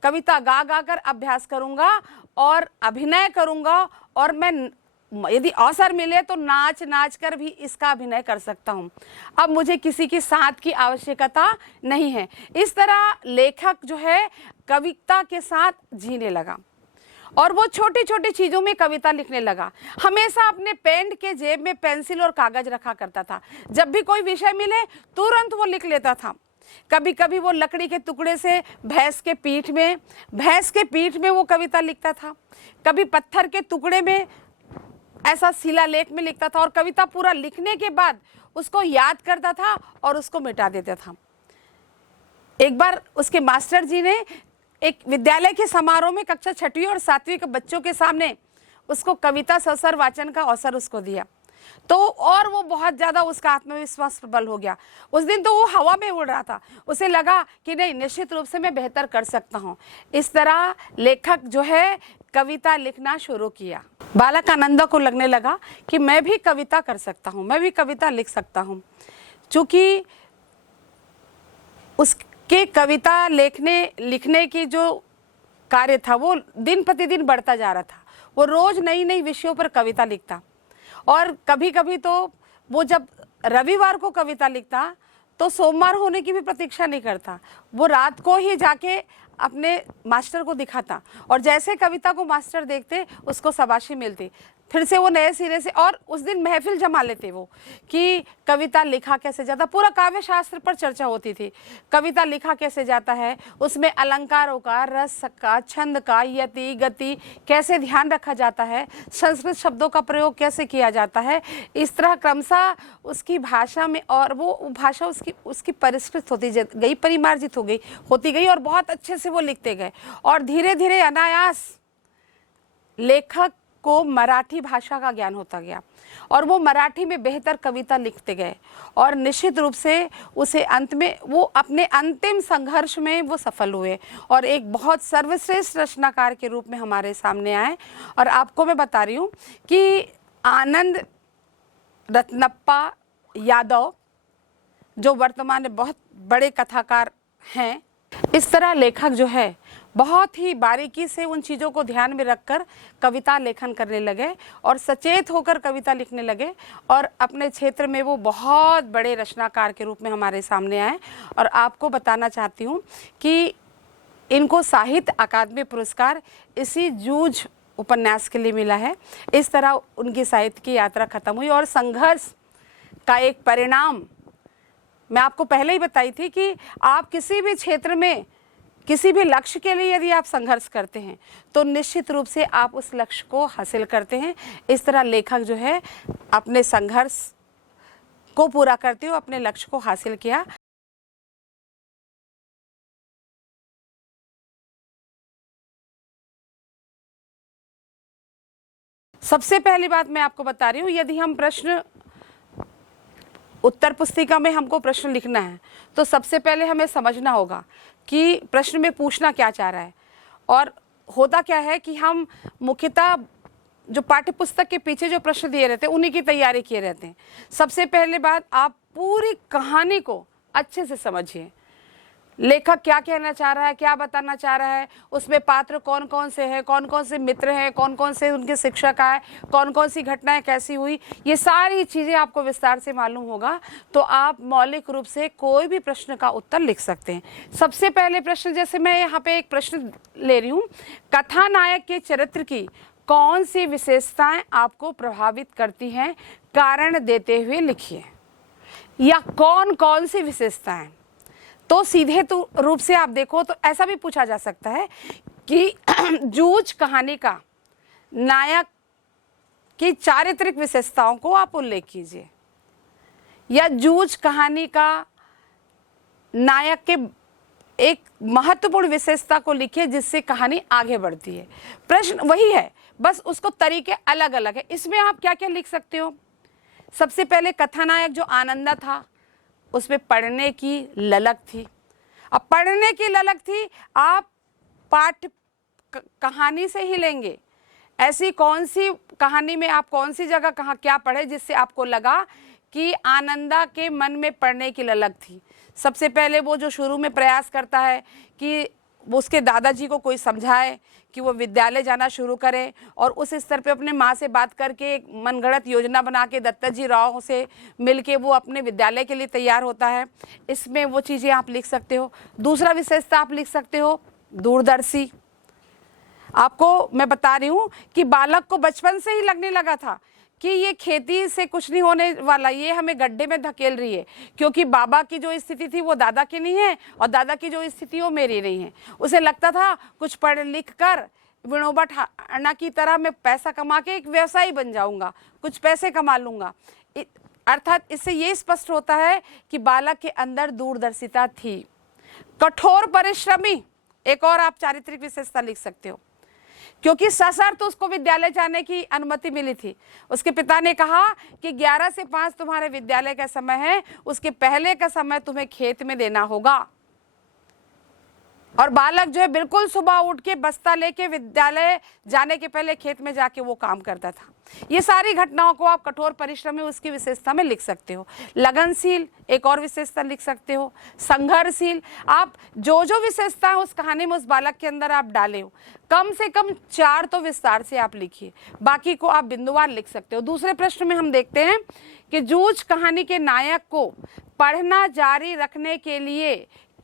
कविता गा गा कर अभ्यास करूँगा और अभिनय करूँगा, और मैं यदि अवसर मिले तो नाच नाच कर भी इसका अभिनय कर सकता हूँ। अब मुझे किसी की साथ की आवश्यकता नहीं है। इस तरह लेखक जो है कविता के साथ जीने लगा और वो छोटी छोटी चीज़ों में कविता लिखने लगा। हमेशा अपने पैंट के जेब में पेंसिल और कागज रखा करता था। जब भी कोई विषय मिले तुरंत वो लिख लेता था। कभी कभी वो लकड़ी के टुकड़े से भैंस के पीठ में वो कविता लिखता था। कभी पत्थर के टुकड़े में ऐसा शिलालेख में लिखता था और कविता पूरा लिखने के बाद उसको याद करता था और उसको मिटा देता था। एक बार उसके मास्टर जी ने एक विद्यालय के समारोह में कक्षा 6वीं और 7वीं के बच्चों के सामने उसको कविता ससर वाचन का अवसर उसको दिया, तो और वो बहुत ज़्यादा उसका आत्मविश्वास प्रबल हो गया। उस दिन तो वो हवा में उड़ रहा था, उसे लगा कि नहीं, निश्चित रूप से मैं बेहतर कर सकता हूँ। इस तरह लेखक जो है कविता लिखना शुरू किया। बालकानंद को लगने लगा कि मैं भी कविता कर सकता हूँ, मैं भी कविता लिख सकता हूँ। चूँकि उसके कविता लिखने की जो कार्य था वो दिन प्रतिदिन बढ़ता जा रहा था। वो रोज़ नई नई विषयों पर कविता लिखता और कभी कभी तो वो जब रविवार को कविता लिखता तो सोमवार होने की भी प्रतीक्षा नहीं करता, वो रात को ही जाके अपने मास्टर को दिखाता और जैसे कविता को मास्टर देखते उसको शाबाशी मिलती, फिर से वो नए सिरे से, और उस दिन महफिल जमा लेते वो कि कविता लिखा कैसे जाता। पूरा काव्य शास्त्र पर चर्चा होती थी, कविता लिखा कैसे जाता है, उसमें अलंकारों का, रस का, छंद का, यति गति कैसे ध्यान रखा जाता है, संस्कृत शब्दों का प्रयोग कैसे किया जाता है। इस तरह क्रमशः उसकी भाषा में, और वो भाषा उसकी परिष्कृत होती गई, परिमार्जित होती गई और बहुत अच्छे से वो लिखते गए। और धीरे धीरे अनायास लेखक को मराठी भाषा का ज्ञान होता गया और वो मराठी में बेहतर कविता लिखते गए और निश्चित रूप से उसे अंत में वो अपने अंतिम संघर्ष में वो सफल हुए और एक बहुत सर्वश्रेष्ठ रचनाकार के रूप में हमारे सामने आए। और आपको मैं बता रही हूँ कि आनंद रत्नप्पा यादव जो वर्तमान में बहुत बड़े कथाकार हैं, इस तरह लेखक जो है बहुत ही बारीकी से उन चीज़ों को ध्यान में रखकर कविता लेखन करने लगे और सचेत होकर कविता लिखने लगे और अपने क्षेत्र में वो बहुत बड़े रचनाकार के रूप में हमारे सामने आए। और आपको बताना चाहती हूँ कि इनको साहित्य अकादमी पुरस्कार इसी जूझ उपन्यास के लिए मिला है। इस तरह उनकी साहित्य की यात्रा खत्म हुई और संघर्ष का एक परिणाम मैं आपको पहले ही बताई थी कि आप किसी भी क्षेत्र में किसी भी लक्ष्य के लिए यदि आप संघर्ष करते हैं तो निश्चित रूप से आप उस लक्ष्य को हासिल करते हैं। इस तरह लेखक जो है अपने संघर्ष को पूरा करते हुए अपने लक्ष्य को हासिल किया। सबसे पहली बात मैं आपको बता रही हूँ, यदि हम प्रश्न उत्तर पुस्तिका में हमको प्रश्न लिखना है तो सबसे पहले हमें समझना होगा कि प्रश्न में पूछना क्या चाह रहा है। और होता क्या है कि हम मुख्यतः जो पाठ्य पुस्तक के पीछे जो प्रश्न दिए रहते हैं उन्हीं की तैयारी किए रहते हैं। सबसे पहले बात, आप पूरी कहानी को अच्छे से समझिए, लेखक क्या कहना चाह रहा है, क्या बताना चाह रहा है, उसमें पात्र कौन कौन से हैं, कौन कौन से मित्र हैं, कौन कौन से उनके शिक्षक आए, कौन कौन सी घटनाएं कैसी हुई, ये सारी चीज़ें आपको विस्तार से मालूम होगा तो आप मौलिक रूप से कोई भी प्रश्न का उत्तर लिख सकते हैं। सबसे पहले प्रश्न, जैसे मैं यहाँ पे एक प्रश्न ले रही हूँ, कथानायक के चरित्र की कौन सी विशेषताएं आपको प्रभावित करती हैं, कारण देते हुए लिखिए। या कौन कौन सी विशेषताएं, तो सीधे तो रूप से आप देखो तो ऐसा भी पूछा जा सकता है कि जूझ कहानी का नायक की चारित्रिक विशेषताओं को आप उल्लेख कीजिए, या जूझ कहानी का नायक के एक महत्वपूर्ण विशेषता को लिखिए जिससे कहानी आगे बढ़ती है। प्रश्न वही है, बस उसको तरीके अलग अलग है। इसमें आप क्या क्या लिख सकते हो, सबसे पहले कथानायक जो आनंदा था उसमें पढ़ने की ललक थी। अब पढ़ने की ललक थी, आप पाठ कहानी से ही लेंगे। ऐसी कौन सी कहानी में आप कौन सी जगह कहाँ क्या पढ़े जिससे आपको लगा कि आनंदा के मन में पढ़ने की ललक थी? सबसे पहले वो जो शुरू में प्रयास करता है कि वो उसके दादाजी को कोई समझाए कि वो विद्यालय जाना शुरू करे, और उस स्तर पे अपने माँ से बात करके एक मनगढ़ंत योजना बना के दत्ताजी राव से मिलके वो अपने विद्यालय के लिए तैयार होता है। इसमें वो चीज़ें आप लिख सकते हो। दूसरा विशेषता आप लिख सकते हो दूरदर्शी। आपको मैं बता रही हूँ कि बालक को बचपन से ही लगने लगा था कि ये खेती से कुछ नहीं होने वाला, ये हमें गड्ढे में धकेल रही है, क्योंकि बाबा की जो स्थिति थी वो दादा की नहीं है और दादा की जो स्थिति वो मेरी नहीं है। उसे लगता था कुछ पढ़ लिख कर विनोबा ठाकुर की तरह मैं पैसा कमा के एक व्यवसायी बन जाऊंगा, कुछ पैसे कमा लूंगा। अर्थात इससे ये स्पष्ट होता है कि बालक के अंदर दूरदर्शिता थी। कठोर परिश्रमी, एक और आप चारित्रिक विशेषता लिख सकते हो, क्योंकि सशर्त उसको विद्यालय जाने की अनुमति मिली थी। उसके पिता ने कहा कि 11 से 5 तुम्हारे विद्यालय का समय है, उसके पहले का समय तुम्हें खेत में देना होगा। और बालक जो है बिल्कुल सुबह उठ के बस्ता लेके विद्यालय जाने के पहले खेत में जाके वो काम करता था। ये सारी घटनाओं को आप कठोर परिश्रम में उसकी विशेषता में लिख सकते हो। लगनशील, एक और विशेषता लिख सकते हो। संघर्षशील, आप जो जो विशेषता है उस कहानी में उस बालक के अंदर आप डाले हो, कम से कम 4 तो विस्तार से आप लिखिए, बाकी को आप बिंदुवार लिख सकते हो। दूसरे प्रश्न में हम देखते हैं कि जूझ कहानी के नायक को पढ़ना जारी रखने के लिए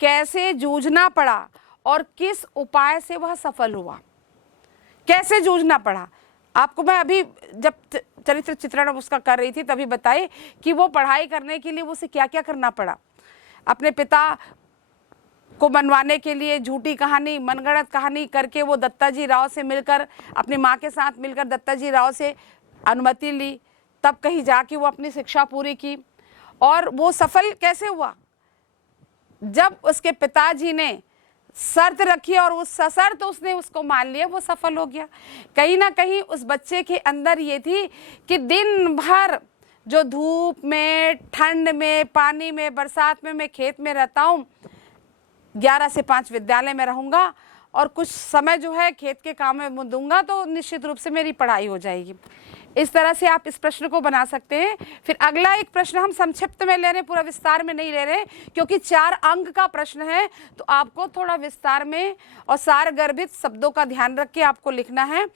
कैसे जूझना पड़ा और किस उपाय से वह सफल हुआ। कैसे जूझना पड़ा, आपको मैं अभी जब चरित्र चित्रण उसका कर रही थी तभी बताई कि वो पढ़ाई करने के लिए उसे क्या क्या करना पड़ा। अपने पिता को मनवाने के लिए झूठी कहानी, मनगढ़ंत कहानी करके वो दत्ताजी राव से मिलकर, अपनी माँ के साथ मिलकर दत्ताजी राव से अनुमति ली, तब कहीं जाके वो अपनी शिक्षा पूरी की। और वो सफल कैसे हुआ? जब उसके पिताजी ने शर्त रखी और उस सशर्त उसने उसको मान लिया, वो सफल हो गया। कहीं ना कहीं उस बच्चे के अंदर ये थी कि दिन भर जो धूप में, ठंड में, पानी में, बरसात में मैं खेत में रहता हूँ, 11 से 5 विद्यालय में रहूँगा और कुछ समय जो है खेत के काम में दूंगा तो निश्चित रूप से मेरी पढ़ाई हो जाएगी। इस तरह से आप इस प्रश्न को बना सकते हैं। फिर अगला एक प्रश्न हम संक्षिप्त में ले रहे हैं, पूरा विस्तार में नहीं ले रहे, क्योंकि 4 अंक का प्रश्न है तो आपको थोड़ा विस्तार में और सारगर्भित शब्दों का ध्यान रख के आपको लिखना है,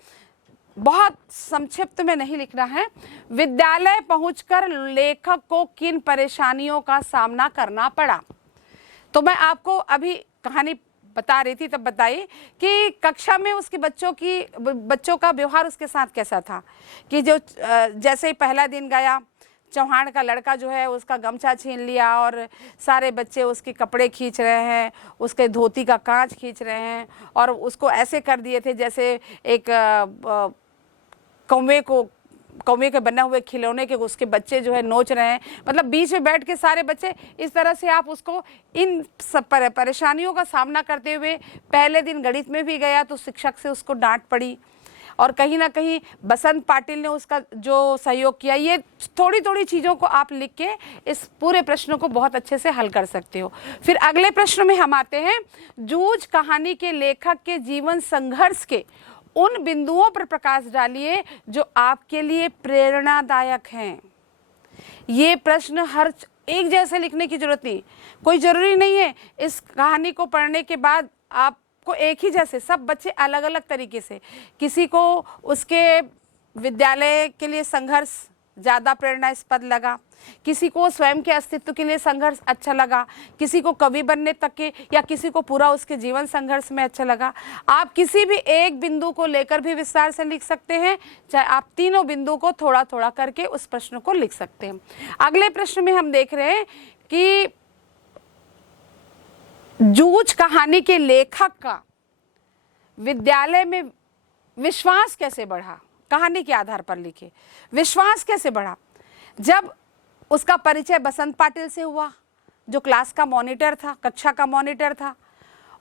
बहुत संक्षिप्त में नहीं लिखना है। विद्यालय पहुंचकर लेखक को किन परेशानियों का सामना करना पड़ा? तो मैं आपको अभी कहानी बता रही थी तब बताई कि कक्षा में उसके बच्चों का व्यवहार उसके साथ कैसा था कि जो जैसे ही पहला दिन गया, चौहान का लड़का जो है उसका गमछा छीन लिया और सारे बच्चे उसके कपड़े खींच रहे हैं, उसके धोती का कांच खींच रहे हैं और उसको ऐसे कर दिए थे जैसे एक कौवे के बने हुए खिलौने के उसके बच्चे जो है नोच रहे हैं, मतलब बीच में बैठ के सारे बच्चे। इस तरह से आप उसको इन सब परेशानियों का सामना करते हुए, पहले दिन गणित में भी गया तो शिक्षक से उसको डांट पड़ी और कहीं ना कहीं बसंत पाटिल ने उसका जो सहयोग किया। ये थोड़ी थोड़ी चीज़ों को आप लिख के इस पूरे प्रश्न को बहुत अच्छे से हल कर सकते हो। फिर अगले प्रश्न में हम आते हैं, जूझ कहानी के लेखक के जीवन संघर्ष के उन बिंदुओं पर प्रकाश डालिए जो आपके लिए प्रेरणादायक हैं। ये प्रश्न हर एक जैसे लिखने की जरूरत नहीं, कोई जरूरी नहीं है इस कहानी को पढ़ने के बाद आपको एक ही जैसे, सब बच्चे अलग अलग तरीके से, किसी को उसके विद्यालय के लिए संघर्ष ज़्यादा प्रेरणास्पद लगा, किसी को स्वयं के अस्तित्व के लिए संघर्ष अच्छा लगा, किसी को कवि बनने तक के, या किसी को पूरा उसके जीवन संघर्ष में अच्छा लगा। आप किसी भी एक बिंदु को लेकर भी विस्तार से लिख सकते हैं, चाहे आप तीनों बिंदु को थोड़ा थोड़ा करके उस प्रश्न को लिख सकते हैं। अगले प्रश्न में हम देख रहे हैं कि जूझ कहानी के लेखक का विद्यालय में विश्वास कैसे बढ़ा, कहानी के आधार पर लिखे। विश्वास कैसे बढ़ा? जब उसका परिचय बसंत पाटिल से हुआ, जो क्लास का मॉनिटर था, कक्षा का मॉनिटर था,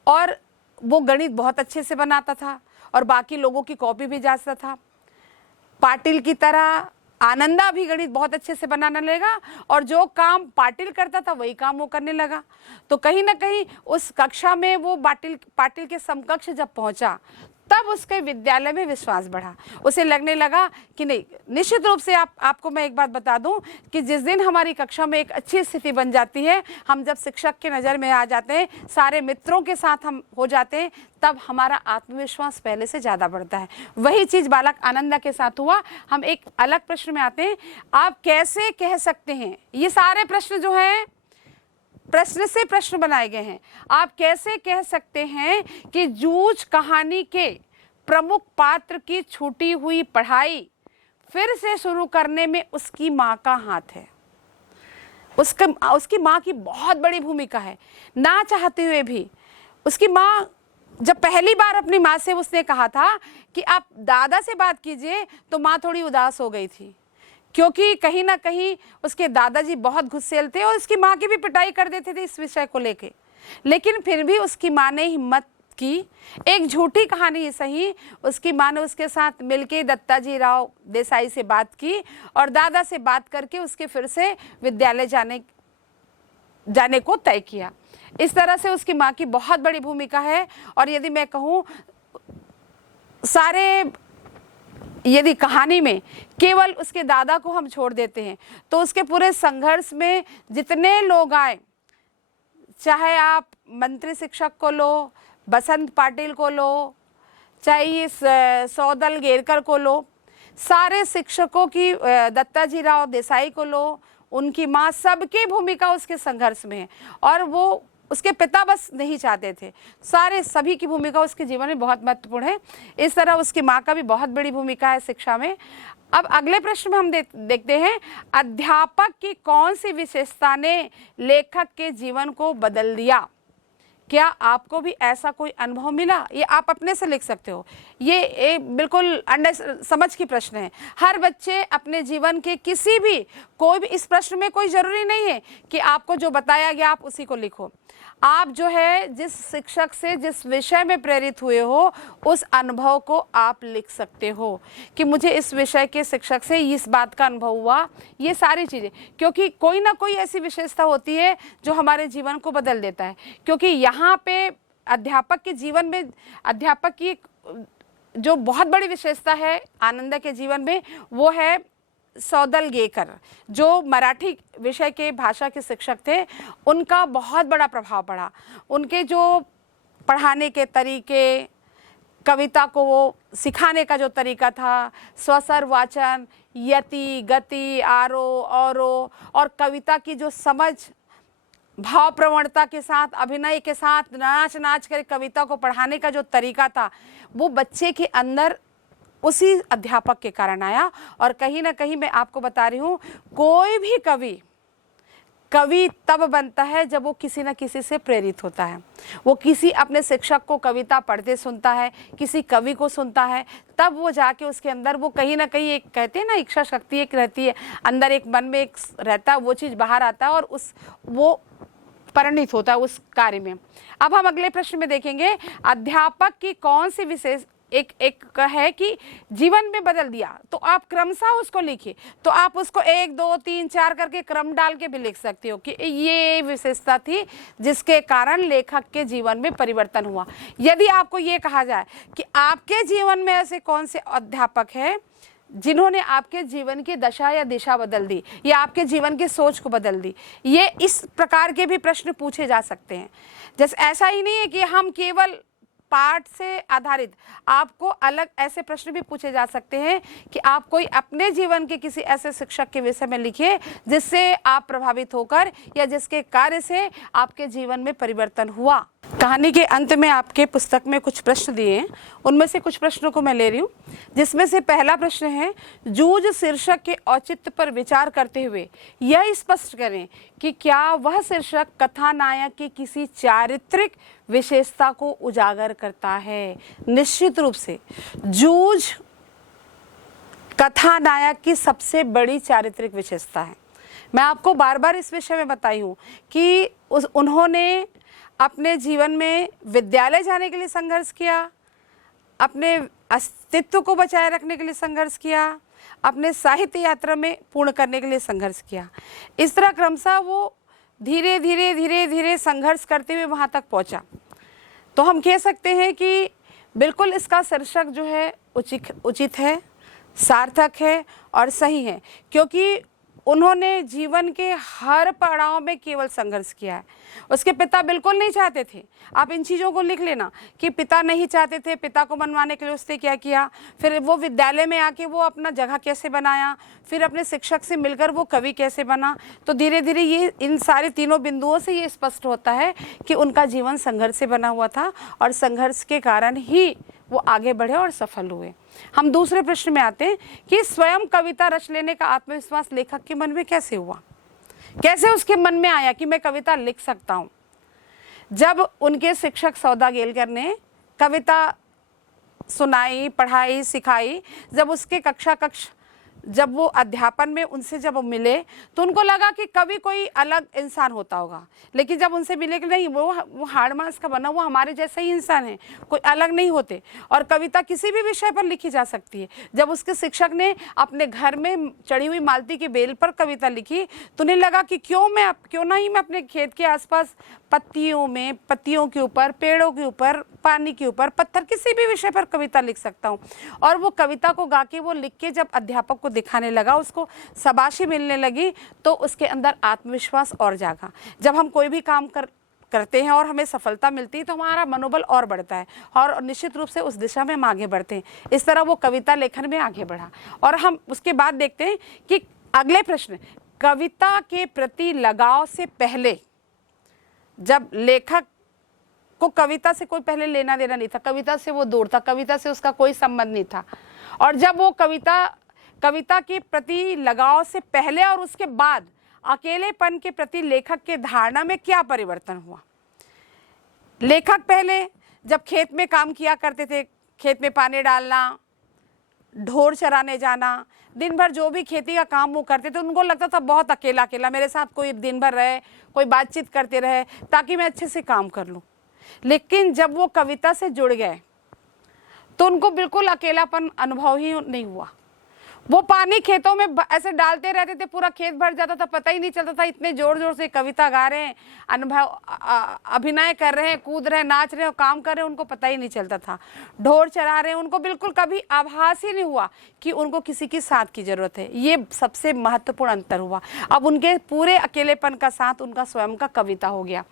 और वो गणित बहुत अच्छे से बनाता था और बाकी लोगों की कॉपी भी जांचता था। पाटिल की तरह आनंदा भी गणित बहुत अच्छे से बनाने लगा और जो काम पाटिल करता था वही काम वो करने लगा। तो कहीं ना कहीं उस कक्षा में वो पाटिल के समकक्ष जब पहुंचा तब उसके विद्यालय में विश्वास बढ़ा। उसे लगने लगा कि नहीं, निश्चित रूप से आपको मैं एक बात बता दूं कि जिस दिन हमारी कक्षा में एक अच्छी स्थिति बन जाती है, हम जब शिक्षक के नज़र में आ जाते हैं, सारे मित्रों के साथ हम हो जाते हैं, तब हमारा आत्मविश्वास पहले से ज़्यादा बढ़ता है। वही चीज़ बालक आनंदा के साथ हुआ। हम एक अलग प्रश्न में आते हैं। आप कैसे कह सकते हैं, ये सारे प्रश्न जो हैं प्रश्न से प्रश्न बनाए गए हैं, आप कैसे कह सकते हैं कि जूझ कहानी के प्रमुख पात्र की छूटी हुई पढ़ाई फिर से शुरू करने में उसकी माँ का हाथ है। उसकी माँ की बहुत बड़ी भूमिका है। ना चाहते हुए भी उसकी माँ, जब पहली बार अपनी माँ से उसने कहा था कि आप दादा से बात कीजिए, तो माँ थोड़ी उदास हो गई थी, क्योंकि कहीं ना कहीं उसके दादाजी बहुत गुस्सैल थे और उसकी माँ की भी पिटाई कर देते थे इस विषय को लेके। लेकिन फिर भी उसकी माँ ने हिम्मत की, एक झूठी कहानी ही सही, उसकी माँ ने उसके साथ मिलके दत्ताजी राव देसाई से बात की और दादा से बात करके उसके फिर से विद्यालय जाने को तय किया। इस तरह से उसकी माँ की बहुत बड़ी भूमिका है। और यदि मैं कहूँ, यदि कहानी में केवल उसके दादा को हम छोड़ देते हैं तो उसके पूरे संघर्ष में जितने लोग आए, चाहे आप मंत्री शिक्षक को लो, बसंत पाटिल को लो, चाहे इस सौदल गेरकर को लो, सारे शिक्षकों की, दत्ताजी राव देसाई को लो, उनकी माँ, सबकी भूमिका उसके संघर्ष में है। और वो उसके पिता बस नहीं चाहते थे, सभी की भूमिका उसके जीवन में बहुत महत्वपूर्ण है। इस तरह उसकी माँ का भी बहुत बड़ी भूमिका है शिक्षा में। अब अगले प्रश्न में हम देखते हैं, अध्यापक की कौन सी विशेषता ने लेखक के जीवन को बदल दिया? क्या आपको भी ऐसा कोई अनुभव मिला? ये आप अपने से लिख सकते हो। ये एक बिल्कुल समझ की प्रश्न है। हर बच्चे अपने जीवन के कोई भी इस प्रश्न में कोई जरूरी नहीं है कि आपको जो बताया गया आप उसी को लिखो। आप जो है जिस शिक्षक से जिस विषय में प्रेरित हुए हो उस अनुभव को आप लिख सकते हो कि मुझे इस विषय के शिक्षक से इस बात का अनुभव हुआ, ये सारी चीज़ें, क्योंकि कोई ना कोई ऐसी विशेषता होती है जो हमारे जीवन को बदल देता है। क्योंकि यहाँ पे अध्यापक के जीवन में, अध्यापक की जो बहुत बड़ी विशेषता है आनंदा के जीवन में, वो है सौदल गेकर, जो मराठी विषय के भाषा के शिक्षक थे। उनका बहुत बड़ा प्रभाव पड़ा। उनके जो पढ़ाने के तरीके, कविता को वो सिखाने का जो तरीका था, स्वसर वाचन, यति, गति, आरो, औरो, और कविता की जो समझ, भाव प्रवणता के साथ, अभिनय के साथ, नाच कर कविता को पढ़ाने का जो तरीका था, वो बच्चे के अंदर उसी अध्यापक के कारण आया। और कहीं ना कहीं मैं आपको बता रही हूँ, कोई भी कवि तब बनता है जब वो किसी न किसी से प्रेरित होता है। वो किसी अपने शिक्षक को कविता पढ़ते सुनता है, किसी कवि को सुनता है, तब वो जाके उसके अंदर वो कहीं ना कहीं, एक कहते हैं ना, इच्छा शक्ति एक रहती है अंदर, एक मन में एक रहता है, वो चीज़ बाहर आता है और वो परिणित होता है उस कार्य में। अब हम अगले प्रश्न में देखेंगे, अध्यापक की कौन सी विशेष एक है कि जीवन में बदल दिया, तो आप क्रमशः उसको लिखिए। तो आप उसको 1 2 3 4 करके क्रम डाल के भी लिख सकते हो कि ये विशेषता थी जिसके कारण लेखक के जीवन में परिवर्तन हुआ। यदि आपको ये कहा जाए कि आपके जीवन में ऐसे कौन से अध्यापक हैं जिन्होंने आपके जीवन की दशा या दिशा बदल दी या आपके जीवन की सोच को बदल दी, ये इस प्रकार के भी प्रश्न पूछे जा सकते हैं। जैसे ऐसा ही नहीं है कि हम केवल पाठ से आधारित, आपको अलग ऐसे प्रश्न भी पूछे जा सकते हैं कि आप कोई अपने जीवन के किसी ऐसे शिक्षक के विषय में लिखिए जिससे आप प्रभावित होकर या जिसके कार्य से आपके जीवन में परिवर्तन हुआ। कहानी के अंत में आपके पुस्तक में कुछ प्रश्न दिए हैं, उनमें से कुछ प्रश्नों को मैं ले रही हूँ, जिसमें से पहला प्रश्न है, जूझ शीर्षक के औचित्य पर विचार करते हुए यह स्पष्ट करें कि क्या वह शीर्षक कथानायक की किसी चारित्रिक विशेषता को उजागर करता है। निश्चित रूप से जूझ कथानायक की सबसे बड़ी चारित्रिक विशेषता है। मैं आपको बार बार इस विषय में बताई हूँ कि उन्होंने अपने जीवन में विद्यालय जाने के लिए संघर्ष किया, अपने अस्तित्व को बचाए रखने के लिए संघर्ष किया, अपने साहित्य यात्रा में पूर्ण करने के लिए संघर्ष किया। इस तरह क्रमशः वो धीरे धीरे धीरे धीरे संघर्ष करते हुए वहाँ तक पहुँचा। तो हम कह सकते हैं कि बिल्कुल इसका शीर्षक जो है उचित है, सार्थक है और सही है, क्योंकि उन्होंने जीवन के हर पड़ाव में केवल संघर्ष किया है। उसके पिता बिल्कुल नहीं चाहते थे, आप इन चीज़ों को लिख लेना कि पिता नहीं चाहते थे। पिता को मनवाने के लिए उसने क्या किया, फिर वो विद्यालय में आके वो अपना जगह कैसे बनाया, फिर अपने शिक्षक से मिलकर वो कवि कैसे बना। तो धीरे धीरे ये इन सारे तीनों बिंदुओं से ये स्पष्ट होता है कि उनका जीवन संघर्ष से बना हुआ था और संघर्ष के कारण ही वो आगे बढ़े और सफल हुए। हम दूसरे प्रश्न में आते हैं कि स्वयं कविता रच लेने का आत्मविश्वास लेखक के मन में कैसे हुआ, कैसे उसके मन में आया कि मैं कविता लिख सकता हूँ। जब उनके शिक्षक सौदागेलकर ने कविता सुनाई, पढ़ाई, सिखाई, जब उसके कक्ष जब वो अध्यापन में उनसे जब मिले तो उनको लगा कि कवि कोई अलग इंसान होता होगा, लेकिन जब उनसे मिले कि नहीं, वो हाड़ मांस का बना हुआ हमारे जैसा ही इंसान है, कोई अलग नहीं होते और कविता किसी भी विषय पर लिखी जा सकती है। जब उसके शिक्षक ने अपने घर में चढ़ी हुई मालती की बेल पर कविता लिखी तो उन्हें लगा कि क्यों ना ही मैं अपने खेत के आसपास पत्तियों के ऊपर, पेड़ों के ऊपर, पानी के ऊपर, पत्थर, किसी भी विषय पर कविता लिख सकता हूँ। और वो कविता को गा के वो लिख के जब अध्यापक को दिखाने लगा, उसको शाबाशी मिलने लगी, तो उसके अंदर आत्मविश्वास और जागा। जब हम कोई भी काम करते हैं और हमें सफलता मिलती है तो हमारा मनोबल और बढ़ता है और निश्चित रूप से उस दिशा में हम आगे बढ़ते हैं। इस तरह वो कविता लेखन में आगे बढ़ा। और हम उसके बाद देखते हैं कि अगले प्रश्न, कविता के प्रति लगाव से पहले, जब लेखक को कविता से कोई पहले लेना देना नहीं था, कविता से वो दूर था, कविता से उसका कोई संबंध नहीं था, और जब वो कविता के प्रति लगाव से पहले और उसके बाद अकेलेपन के प्रति लेखक के धारणा में क्या परिवर्तन हुआ। लेखक पहले जब खेत में काम किया करते थे, खेत में पानी डालना, ढोर चराने जाना, दिन भर जो भी खेती का काम वो करते थे, उनको लगता था बहुत अकेला अकेला, मेरे साथ कोई दिन भर रहे, कोई बातचीत करते रहे ताकि मैं अच्छे से काम कर लूँ। लेकिन जब वो कविता से जुड़ गए तो उनको बिल्कुल अकेलापन अनुभव ही नहीं हुआ। वो पानी खेतों में ऐसे डालते रहते थे, पूरा खेत भर जाता था, पता ही नहीं चलता था, इतने जोर जोर से कविता गा रहे हैं, अभिनय कर रहे हैं, कूद रहे हैं, नाच रहे हैं, काम कर रहे हैं, उनको पता ही नहीं चलता था। ढोर चरा रहे हैं, उनको बिल्कुल कभी आभास ही नहीं हुआ कि उनको किसी की साथ की जरूरत है। ये सबसे महत्वपूर्ण अंतर हुआ। अब उनके पूरे अकेलेपन का साथ उनका स्वयं का कविता हो गया।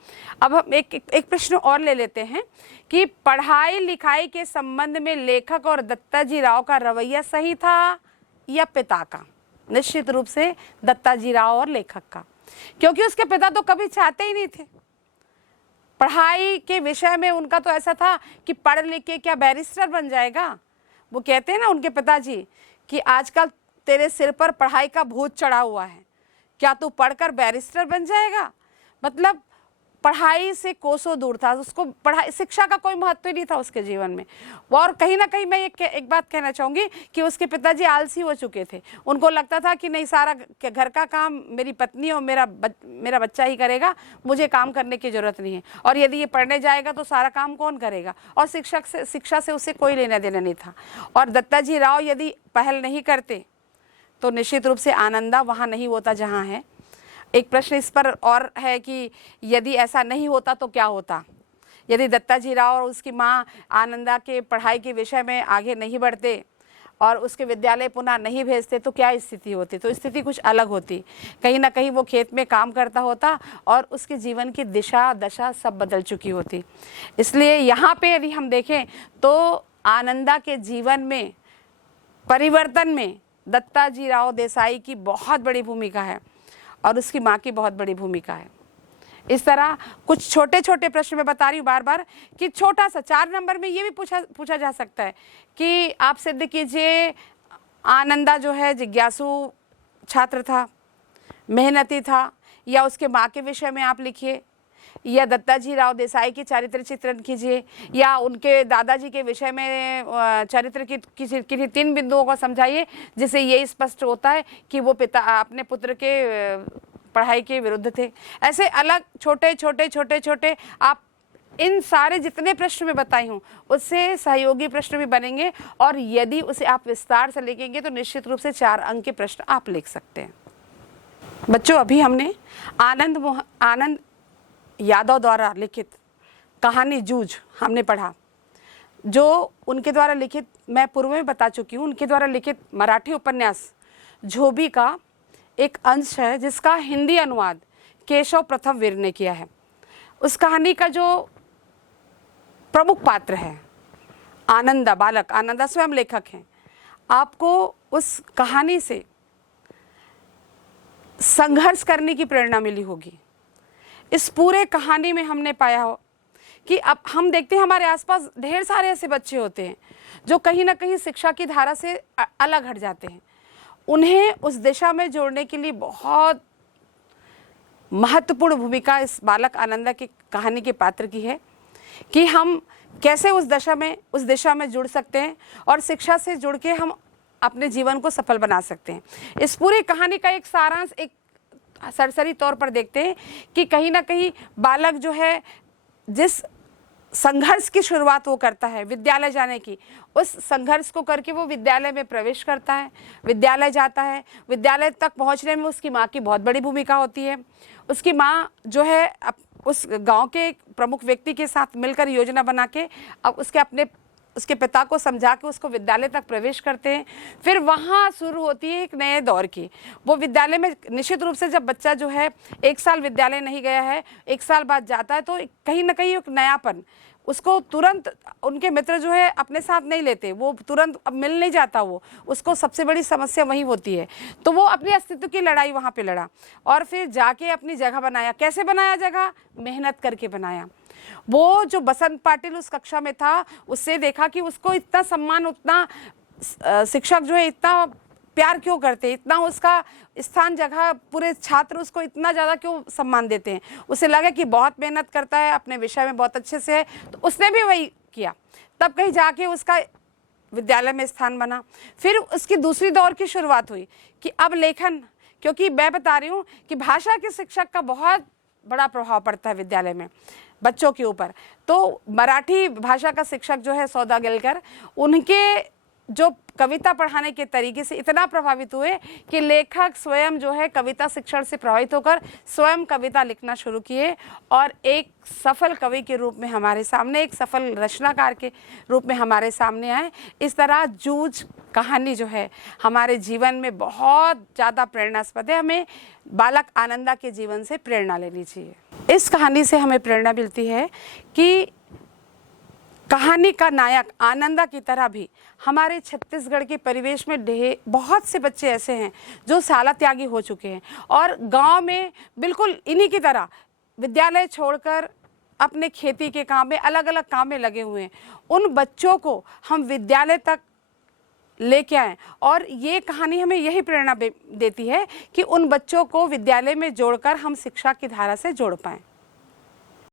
अब हम एक प्रश्न और ले लेते हैं कि पढ़ाई लिखाई के संबंध में लेखक और दत्ताजी राव का रवैया सही था या पिता का? निश्चित रूप से दत्ताजी राव और लेखक का, क्योंकि उसके पिता तो कभी चाहते ही नहीं थे पढ़ाई के विषय में। उनका तो ऐसा था कि पढ़ लिख के क्या बैरिस्टर बन जाएगा। वो कहते हैं ना उनके पिताजी कि आजकल तेरे सिर पर पढ़ाई का भूत चढ़ा हुआ है, क्या तू पढ़कर बैरिस्टर बन जाएगा। मतलब पढ़ाई से कोसों दूर था, उसको पढ़ाई शिक्षा का कोई महत्व ही नहीं था उसके जीवन में। और कहीं ना कहीं मैं एक बात कहना चाहूँगी कि उसके पिताजी आलसी हो चुके थे। उनको लगता था कि नहीं, सारा घर का काम मेरी पत्नी और मेरा बच्चा ही करेगा, मुझे काम करने की ज़रूरत नहीं है, और यदि ये पढ़ने जाएगा तो सारा काम कौन करेगा। और शिक्षा से उसे कोई लेना देना नहीं था। और दत्ताजी राव यदि पहल नहीं करते तो निश्चित रूप से आनंदा वहाँ नहीं होता जहाँ है। एक प्रश्न इस पर और है कि यदि ऐसा नहीं होता तो क्या होता। यदि दत्ताजी राव और उसकी माँ आनंदा के पढ़ाई के विषय में आगे नहीं बढ़ते और उसके विद्यालय पुनः नहीं भेजते तो क्या स्थिति होती। तो स्थिति कुछ अलग होती। कहीं ना कहीं वो खेत में काम करता होता और उसके जीवन की दिशा दशा सब बदल चुकी होती। इसलिए यहाँ पे यदि हम देखें तो आनंदा के जीवन में परिवर्तन में दत्ताजी राव देसाई की बहुत बड़ी भूमिका है और उसकी माँ की बहुत बड़ी भूमिका है। इस तरह कुछ छोटे छोटे प्रश्न मैं बता रही हूँ बार बार कि छोटा सा 4 नंबर में ये भी पूछा जा सकता है कि आप सिद्ध कीजिए आनंदा जो है जिज्ञासु छात्र था, मेहनती था, या उसके माँ के विषय में आप लिखिए, या दत्ताजी राव देसाई की चारित्र चित्रण कीजिए, या उनके दादाजी के विषय में चरित्र की किन्हीं 3 बिंदुओं को समझाइए जिससे ये स्पष्ट होता है कि वो पिता अपने पुत्र के पढ़ाई के विरुद्ध थे। ऐसे अलग छोटे छोटे आप इन सारे जितने प्रश्न मैं बताई हूँ उससे सहयोगी प्रश्न भी बनेंगे, और यदि उसे आप विस्तार से लिखेंगे तो निश्चित रूप से 4 अंक के प्रश्न आप लिख सकते हैं। बच्चों, अभी हमने आनंद यादव द्वारा लिखित कहानी जूझ हमने पढ़ा, जो उनके द्वारा लिखित, मैं पूर्व में बता चुकी हूँ, उनके द्वारा लिखित मराठी उपन्यास झोबी का एक अंश है, जिसका हिंदी अनुवाद केशव प्रथम वीर ने किया है। उस कहानी का जो प्रमुख पात्र है आनंदा, बालक आनंदा स्वयं लेखक हैं। आपको उस कहानी से संघर्ष करने की प्रेरणा मिली होगी। इस पूरे कहानी में हमने पाया हो कि अब हम देखते हैं हमारे आसपास ढेर सारे ऐसे बच्चे होते हैं जो कहीं ना कहीं शिक्षा की धारा से अलग हट जाते हैं। उन्हें उस दिशा में जोड़ने के लिए बहुत महत्वपूर्ण भूमिका इस बालक आनंदा की कहानी के पात्र की है कि हम कैसे उस दिशा में जुड़ सकते हैं और शिक्षा से जुड़ के हम अपने जीवन को सफल बना सकते हैं। इस पूरी कहानी का एक सारांश एक सरसरी तौर पर देखते हैं कि कहीं ना कहीं बालक जो है, जिस संघर्ष की शुरुआत वो करता है विद्यालय जाने की, उस संघर्ष को करके वो विद्यालय में प्रवेश करता है, विद्यालय जाता है। विद्यालय तक पहुंचने में उसकी माँ की बहुत बड़ी भूमिका होती है। उसकी माँ जो है उस गांव के एक प्रमुख व्यक्ति के साथ मिलकर योजना बना के अब उसके पिता को समझा के उसको विद्यालय तक प्रवेश करते हैं। फिर वहाँ शुरू होती है एक नए दौर की। वो विद्यालय में निश्चित रूप से जब बच्चा जो है 1 साल विद्यालय नहीं गया है, 1 साल बाद जाता है, तो कहीं ना कहीं एक नयापन, उसको तुरंत उनके मित्र जो है अपने साथ नहीं लेते, वो तुरंत अब मिल नहीं जाता, वो उसको सबसे बड़ी समस्या वही होती है। तो वो अपने अस्तित्व की लड़ाई वहाँ पे लड़ा और फिर जाके अपनी जगह बनाया। कैसे बनाया जगह? मेहनत करके बनाया। वो जो बसंत पाटिल उस कक्षा में था, उससे देखा कि उसको इतना सम्मान, उतना शिक्षक जो है इतना प्यार क्यों करते, इतना उसका स्थान, जगह, पूरे छात्र उसको इतना ज़्यादा क्यों सम्मान देते हैं। उसे लगा कि बहुत मेहनत करता है, अपने विषय में बहुत अच्छे से है, तो उसने भी वही किया। तब कहीं जाके उसका विद्यालय में स्थान बना। फिर उसकी दूसरी दौर की शुरुआत हुई कि अब लेखन, क्योंकि मैं बता रही हूँ कि भाषा के शिक्षक का बहुत बड़ा प्रभाव पड़ता है विद्यालय में बच्चों के ऊपर। तो मराठी भाषा का शिक्षक जो है सौदागेलकर, उनके जो कविता पढ़ाने के तरीके से इतना प्रभावित हुए कि लेखक स्वयं जो है कविता शिक्षण से प्रभावित होकर स्वयं कविता लिखना शुरू किए और एक सफल कवि के रूप में हमारे सामने, एक सफल रचनाकार के रूप में हमारे सामने आए। इस तरह जूझ कहानी जो है हमारे जीवन में बहुत ज़्यादा प्रेरणास्पद है। हमें बालक आनंदा के जीवन से प्रेरणा लेनी चाहिए। इस कहानी से हमें प्रेरणा मिलती है कि कहानी का नायक आनंदा की तरह भी हमारे छत्तीसगढ़ के परिवेश में बहुत से बच्चे ऐसे हैं जो शाला त्यागी हो चुके हैं और गांव में बिल्कुल इन्हीं की तरह विद्यालय छोड़कर अपने खेती के काम में, अलग अलग काम में लगे हुए हैं। उन बच्चों को हम विद्यालय तक लेके आएँ और ये कहानी हमें यही प्रेरणा देती है कि उन बच्चों को विद्यालय में जोड़कर हम शिक्षा की धारा से जोड़ पाएँ।